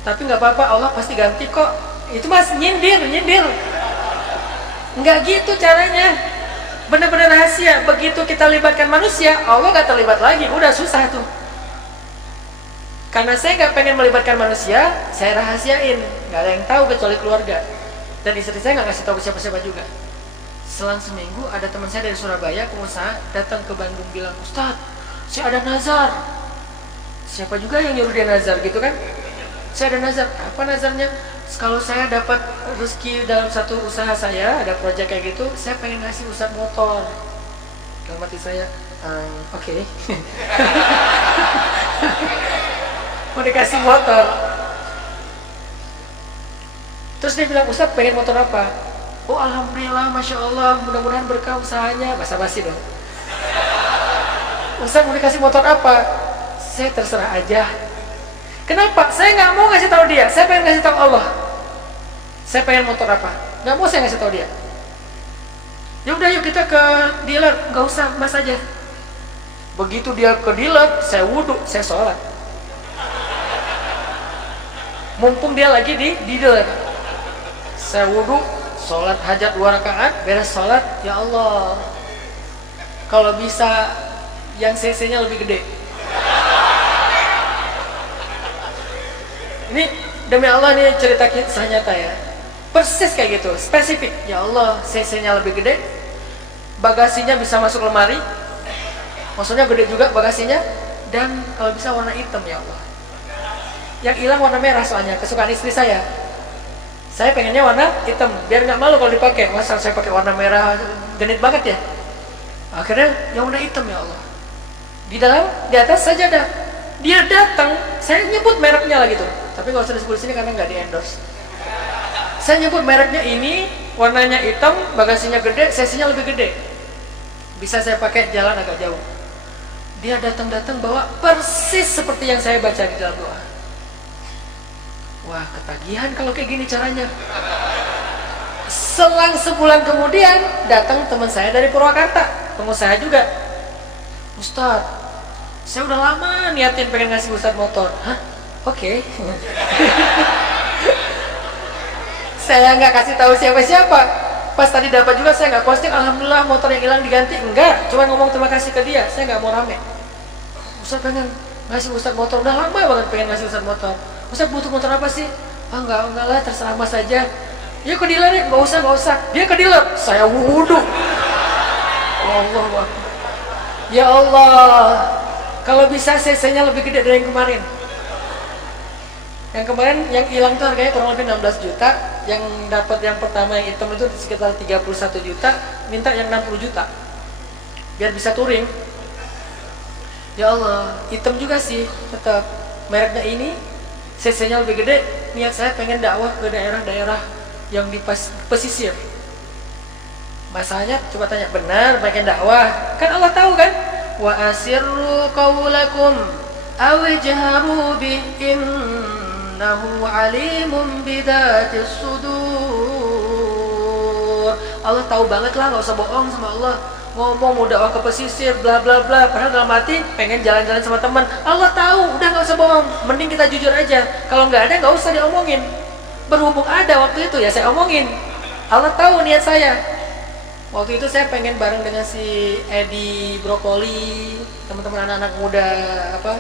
Tapi nggak apa-apa, Allah pasti ganti kok. Itu mas nyindir. Nggak gitu caranya. Benar-benar rahasia. Begitu kita libatkan manusia, Allah nggak terlibat lagi. Udah susah tuh. Karena saya nggak pengen melibatkan manusia, saya rahasiain, nggak ada yang tahu kecuali keluarga. Dan istri saya nggak ngasih tahu siapa-siapa juga. Selang seminggu ada teman saya dari Surabaya, pengusaha, datang ke Bandung bilang, Ustadz, saya ada nazar. Siapa juga yang nyuruh dia nazar gitu kan? Saya ada nazar. Apa nazarnya? Kalau saya dapat rezeki dalam satu usaha saya, ada proyek kayak gitu, saya pengen ngasih Ustadz motor. Dalam hati saya, oke. Mau dikasih motor. Terus dia bilang, Ustadz pengen motor apa? Oh alhamdulillah, Masya Allah, mudah-mudahan berkah usahanya. Basa-basi dong. Ustadz mau dikasih motor apa? Saya terserah aja. Kenapa? Saya nggak mau ngasih tahu dia. Saya pengen ngasih tahu Allah. Saya pengen motor apa? Nggak mau saya ngasih tahu dia. Ya udah yuk kita ke dealer. Nggak usah, mas aja. Begitu dia ke dealer, saya wudhu, saya sholat. Mumpung dia lagi di dealer, saya wudhu, sholat hajat 2 rakaat, beres sholat, ya Allah, kalau bisa yang CC-nya lebih gede. Ini demi Allah nih cerita kisah nyata ya. Persis kayak gitu, spesifik. Ya Allah, CC-nya lebih gede, bagasinya bisa masuk lemari, maksudnya gede juga bagasinya, dan kalau bisa warna hitam ya Allah. Yang hilang warna merah soalnya, kesukaan istri saya. Saya pengennya warna hitam, biar nggak malu kalau dipakai. Masa saya pakai warna merah, genit banget ya. Akhirnya yang warna hitam ya Allah. Di atas sajadah. Dia datang, saya nyebut mereknya lah gitu. Tapi nggak usah disebut sini karena nggak di endorse. Saya nyebut mereknya ini, warnanya hitam, bagasinya gede, sesinya lebih gede. Bisa saya pakai jalan agak jauh. Dia datang bawa persis seperti yang saya baca di dalam doa. Wah, ketagihan kalau kayak gini caranya. Selang sebulan kemudian datang teman saya dari Purwakarta, pengusaha juga. Ustadz, saya udah lama niatin pengen ngasih Ustadz motor. Hah? Oke. Saya nggak kasih tahu siapa-siapa. Pas tadi dapat juga saya nggak posting, alhamdulillah motor yang hilang diganti. Enggak, cuma ngomong terima kasih ke dia. Saya nggak mau rame. Ustadz pengen ngasih Ustadz motor, udah lama banget pengen ngasih Ustadz motor. Ustadz butuh motor apa sih? Ah, enggak lah, terserah Mas aja. Ya ke dealer ya, nggak usah. Dia ke dealer, saya wudhu. Allah. Ya Allah, kalau bisa CC-nya lebih gede dari yang kemarin. Yang kemarin yang hilang tuh harganya kurang lebih 16 juta. Yang dapat yang pertama yang hitam itu sekitar 31 juta. Minta yang 60 juta biar bisa touring. Ya Allah, hitam juga sih tetap. Mereknya ini, CC-nya lebih gede. Niat saya pengen dakwah ke daerah-daerah yang di pesisir. Masalahnya coba tanya, benar pengen dakwah? Kan Allah tahu kan? Wa asirru qaulakum aw ijharu bi innahu alimun bidatis sudur. Allah tahu banget lah, nggak usah bohong sama Allah. Ngomong mau dakwah ke pesisir bla bla bla, padahal dalam hati pengen jalan-jalan sama teman. Allah tahu, udah nggak usah bohong, mending kita jujur aja. Kalau nggak ada nggak usah diomongin. Berhubung ada waktu itu ya saya omongin. Allah tahu niat saya. Waktu itu saya pengen bareng dengan si Edi Brokoli, teman-teman anak-anak muda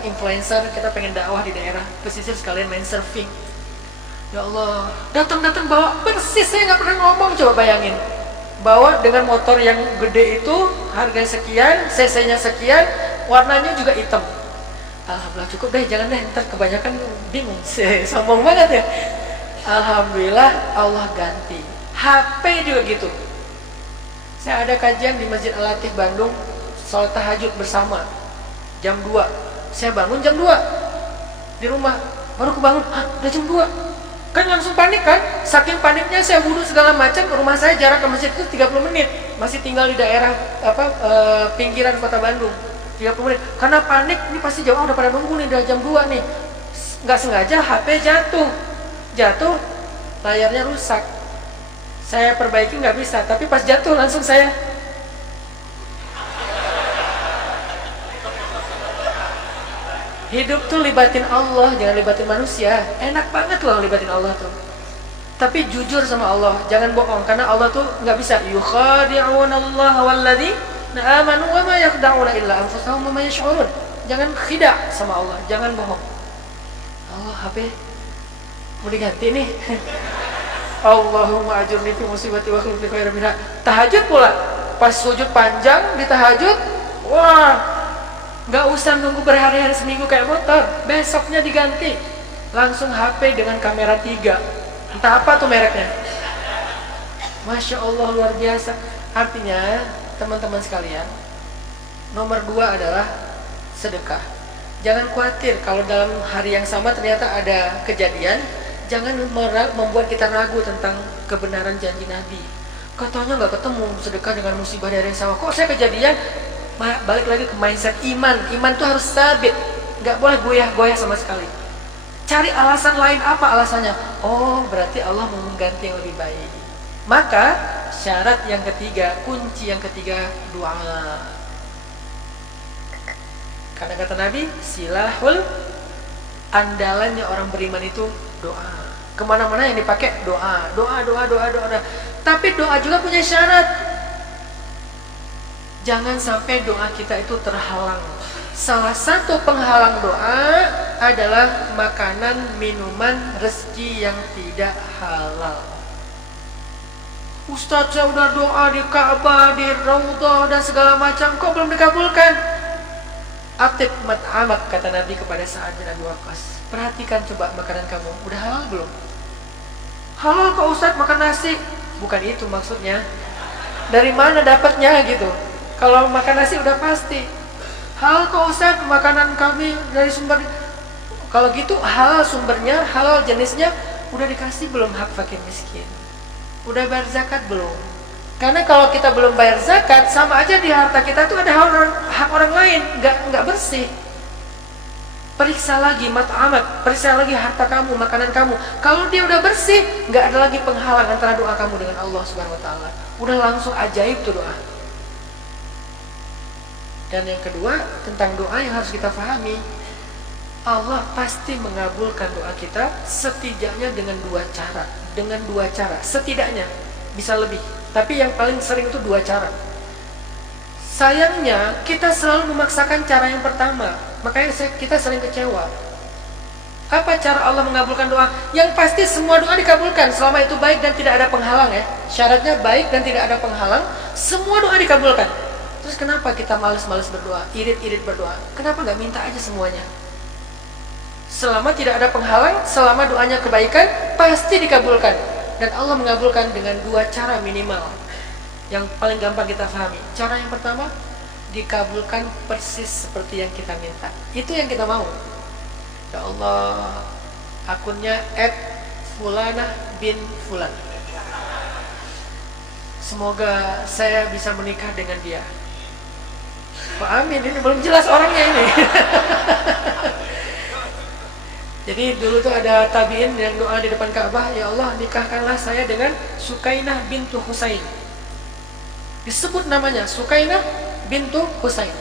influencer, kita pengen dakwah di daerah pesisir sekalian main surfing. Ya Allah, datang bawa persis, saya nggak pernah ngomong, coba bayangin. Bawa dengan motor yang gede itu, harga sekian, cc-nya sekian, warnanya juga hitam. Alhamdulillah cukup deh, jangan deh, ntar kebanyakan bingung, sombong banget ya. Alhamdulillah Allah ganti. HP juga gitu. Saya ada kajian di Masjid Al-Latif Bandung, sholat tahajud bersama jam 2. Saya bangun jam 2 di rumah, baru kebangun, udah jam 2. Kan langsung panik kan, saking paniknya saya wudhu segala macam. Ke rumah saya jarak ke masjid itu 30 menit, masih tinggal di daerah pinggiran kota Bandung. 30 menit, karena panik, ini pasti jauh udah pada nunggu nih, udah jam 2 nih. Nggak sengaja HP jatuh, layarnya rusak. Saya perbaiki nggak bisa, tapi pas jatuh langsung saya hidup tuh libatin Allah, jangan libatin manusia. Enak banget loh libatin Allah tuh. Tapi jujur sama Allah, jangan bohong, karena Allah tuh nggak bisa. Yukhadi'unallaha walladzina amanu wa ma yakhda'una illa anfusahum wa ma yash'urun. Jangan khida sama Allah, jangan bohong. Allah HP mau diganti nih. Allahumma ajurni fi musibati wa akhlif li khairan minha. Tahajud pula, pas sujud panjang di tahajud, wah, nggak usah nunggu berhari-hari seminggu kayak motor, besoknya diganti langsung HP dengan kamera 3, entah apa tuh mereknya. Masya Allah, luar biasa. Artinya teman-teman sekalian, nomor 2 adalah sedekah. Jangan khawatir kalau dalam hari yang sama ternyata ada kejadian. Jangan membuat kita ragu tentang kebenaran janji Nabi. Katanya nggak ketemu sedekah dengan musibah dari yang sama. Kok saya kejadian? Balik lagi ke mindset iman. Iman tuh harus sabit, nggak boleh goyah-goyah sama sekali. Cari alasan lain, apa alasannya? Oh, berarti Allah mau mengganti yang lebih baik. Maka syarat yang ketiga, kunci yang ketiga, doa. Karena kata Nabi, silahul, andalannya orang beriman itu doa. Kemana-mana yang dipakai doa. Tapi doa juga punya syarat. Jangan sampai doa kita itu terhalang. Salah satu penghalang doa adalah makanan, minuman, rezeki yang tidak halal. Ustadz, saya udah doa di Ka'bah, di Raudhah dan segala macam, kok belum dikabulkan? Atib mat'amak, kata Nabi kepada Sa'ad bin Abi Waqqas. Perhatikan coba makanan kamu, udah halal belum? Halal kok Ustadz makan nasi? Bukan itu maksudnya. Dari mana dapatnya gitu? Kalau makan nasi udah pasti. Halal kok Ustadz makanan kami dari sumber. Kalau gitu halal sumbernya, halal jenisnya, udah dikasih belum hak fakir miskin? Udah bayar zakat belum? Karena kalau kita belum bayar zakat, sama aja di harta kita tuh ada hak orang lain, nggak bersih. Periksa lagi mat'amak, periksa lagi harta kamu, makanan kamu. Kalau dia udah bersih, nggak ada lagi penghalang antara doa kamu dengan Allah Subhanahu Wa Taala. Udah langsung ajaib tuh doa. Dan yang kedua tentang doa yang harus kita pahami, Allah pasti mengabulkan doa kita setidaknya dengan dua cara. Dengan dua cara, setidaknya bisa lebih. Tapi yang paling sering itu dua cara. Sayangnya kita selalu memaksakan cara yang pertama, makanya kita sering kecewa. Apa cara Allah mengabulkan doa? Yang pasti semua doa dikabulkan selama itu baik dan tidak ada penghalang ya. Syaratnya baik dan tidak ada penghalang, semua doa dikabulkan. Terus kenapa kita malas-malas berdoa, irit-irit berdoa? Kenapa nggak minta aja semuanya? Selama tidak ada penghalang, selama doanya kebaikan, pasti dikabulkan. Dan Allah mengabulkan dengan dua cara minimal yang paling gampang kita pahami. Cara yang pertama, dikabulkan persis seperti yang kita minta. Itu yang kita mau. Ya Allah, akunnya @fulanah bin fulan. Semoga saya bisa menikah dengan dia. Oh, amin, ini belum jelas orangnya ini. Jadi dulu tuh ada tabiin yang doa di depan Ka'bah, ya Allah nikahkanlah saya dengan Sukainah bintu Husain. Disebut namanya Sukainah bintu Husain.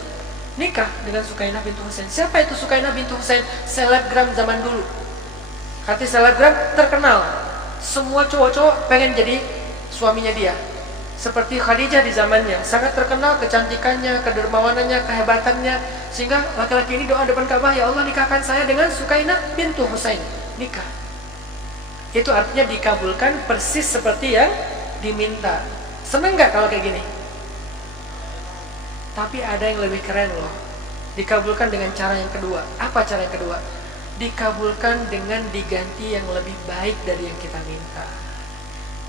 Nikah dengan Sukainah bintu Husain. Siapa itu Sukainah bintu Husain? Selebgram zaman dulu. Arti selebgram terkenal. Semua cowok-cowok pengen jadi suaminya dia. Seperti Khadijah di zamannya, sangat terkenal kecantikannya, kedermawanannya, kehebatannya, sehingga laki-laki ini doa depan Ka'bah, ya Allah nikahkan saya dengan Sukainah bintu Husain. Nikah. Itu artinya dikabulkan persis seperti yang diminta. Seneng gak kalau kayak gini? Tapi ada yang lebih keren loh. Dikabulkan dengan cara yang kedua. Apa cara yang kedua? Dikabulkan dengan diganti yang lebih baik dari yang kita minta.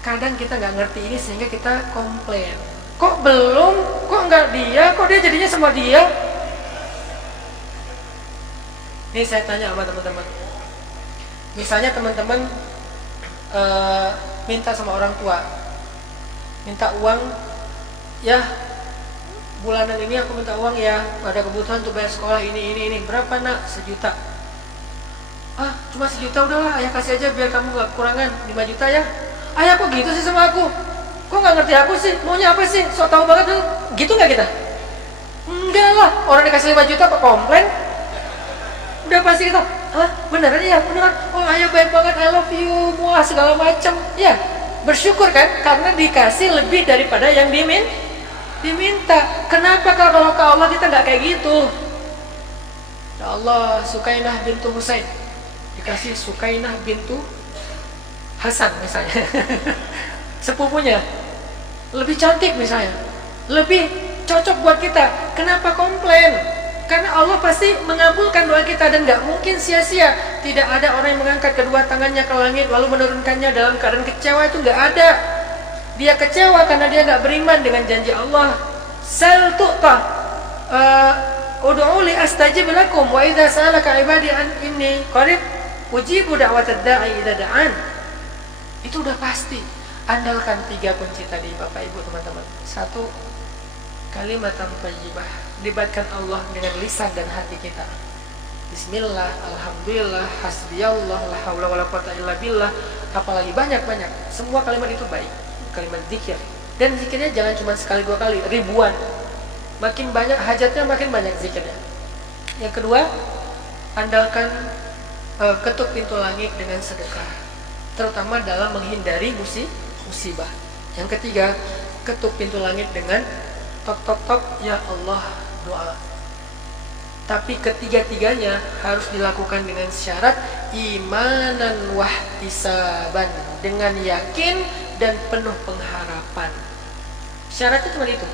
Kadang kita nggak ngerti ini sehingga kita komplain. Kok belum? Kok nggak dia? Kok dia jadinya sama dia? Ini saya tanya sama teman-teman. Misalnya teman-teman minta sama orang tua, minta uang, ya bulanan ini aku minta uang ya, ada kebutuhan untuk bayar sekolah ini. Berapa nak? 1 juta. Ah, cuma 1 juta udahlah, ayah kasih aja biar kamu nggak kekurangan 5 juta ya. Ayah kok gitu sih sama aku? Kok nggak ngerti aku sih? Maunya apa sih? Sok tahu banget dulu. Gitu nggak kita? Enggak lah, orang dikasih 5 juta kok komplain? Udah pasti kita, ah beneran ya, beneran. Oh ayah baik banget, I love you, muah segala macam. Ya, bersyukur kan? Karena dikasih lebih daripada yang diminta. Kenapa kalau ke Allah kita nggak kayak gitu? Ya Allah, Sukainah bintu Husain dikasih Sukainah bintu Hasan misalnya. Sepupunya lebih cantik misalnya, lebih cocok buat kita. Kenapa komplain? Karena Allah pasti mengabulkan doa kita dan gak mungkin sia-sia. Tidak ada orang yang mengangkat kedua tangannya ke langit lalu menurunkannya dalam keadaan kecewa, itu gak ada. Dia kecewa karena dia gak beriman dengan janji Allah. Sal tu'ta ud'u li astajib lakum wa idza sa'alaka ibadi an inni qarib ujibu da'watad da'i idza da'an. Itu udah pasti. Andalkan 3 kunci tadi Bapak Ibu teman-teman. 1, kalimatan thayyibah, libatkan Allah dengan lisan dan hati kita. Bismillah, alhamdulillah, hasbiyallah, la haula wala quwata illa billah. Apalagi banyak-banyak. Semua kalimat itu baik. Kalimat zikir. Dan zikirnya jangan cuma sekali 2 kali, ribuan. Makin banyak hajatnya, makin banyak zikirnya. Yang kedua, andalkan ketuk pintu langit dengan sedekah, terutama dalam menghindari musibah. Yang ketiga, ketuk pintu langit dengan tok tok tok, ya Allah, doa. Tapi ketiga-tiganya harus dilakukan dengan syarat imanan wahtisaban, dengan yakin dan penuh pengharapan. Syaratnya cuma itu,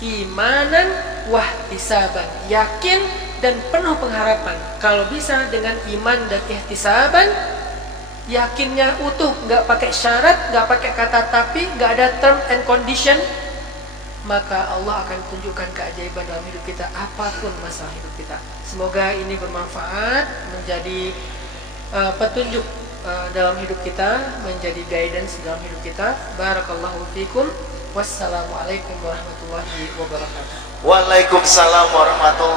imanan wahtisaban, yakin dan penuh pengharapan. Kalau bisa dengan iman dan ihtisaban, yakinnya utuh, nggak pakai syarat, nggak pakai kata tapi, nggak ada term and condition, maka Allah akan tunjukkan keajaiban dalam hidup kita, apapun masalah hidup kita. Semoga ini bermanfaat, menjadi petunjuk dalam hidup kita, menjadi guidance dalam hidup kita. Barakallahu fikum. Wassalamualaikum warahmatullahi wabarakatuh. Waalaikumsalam warahmatullahi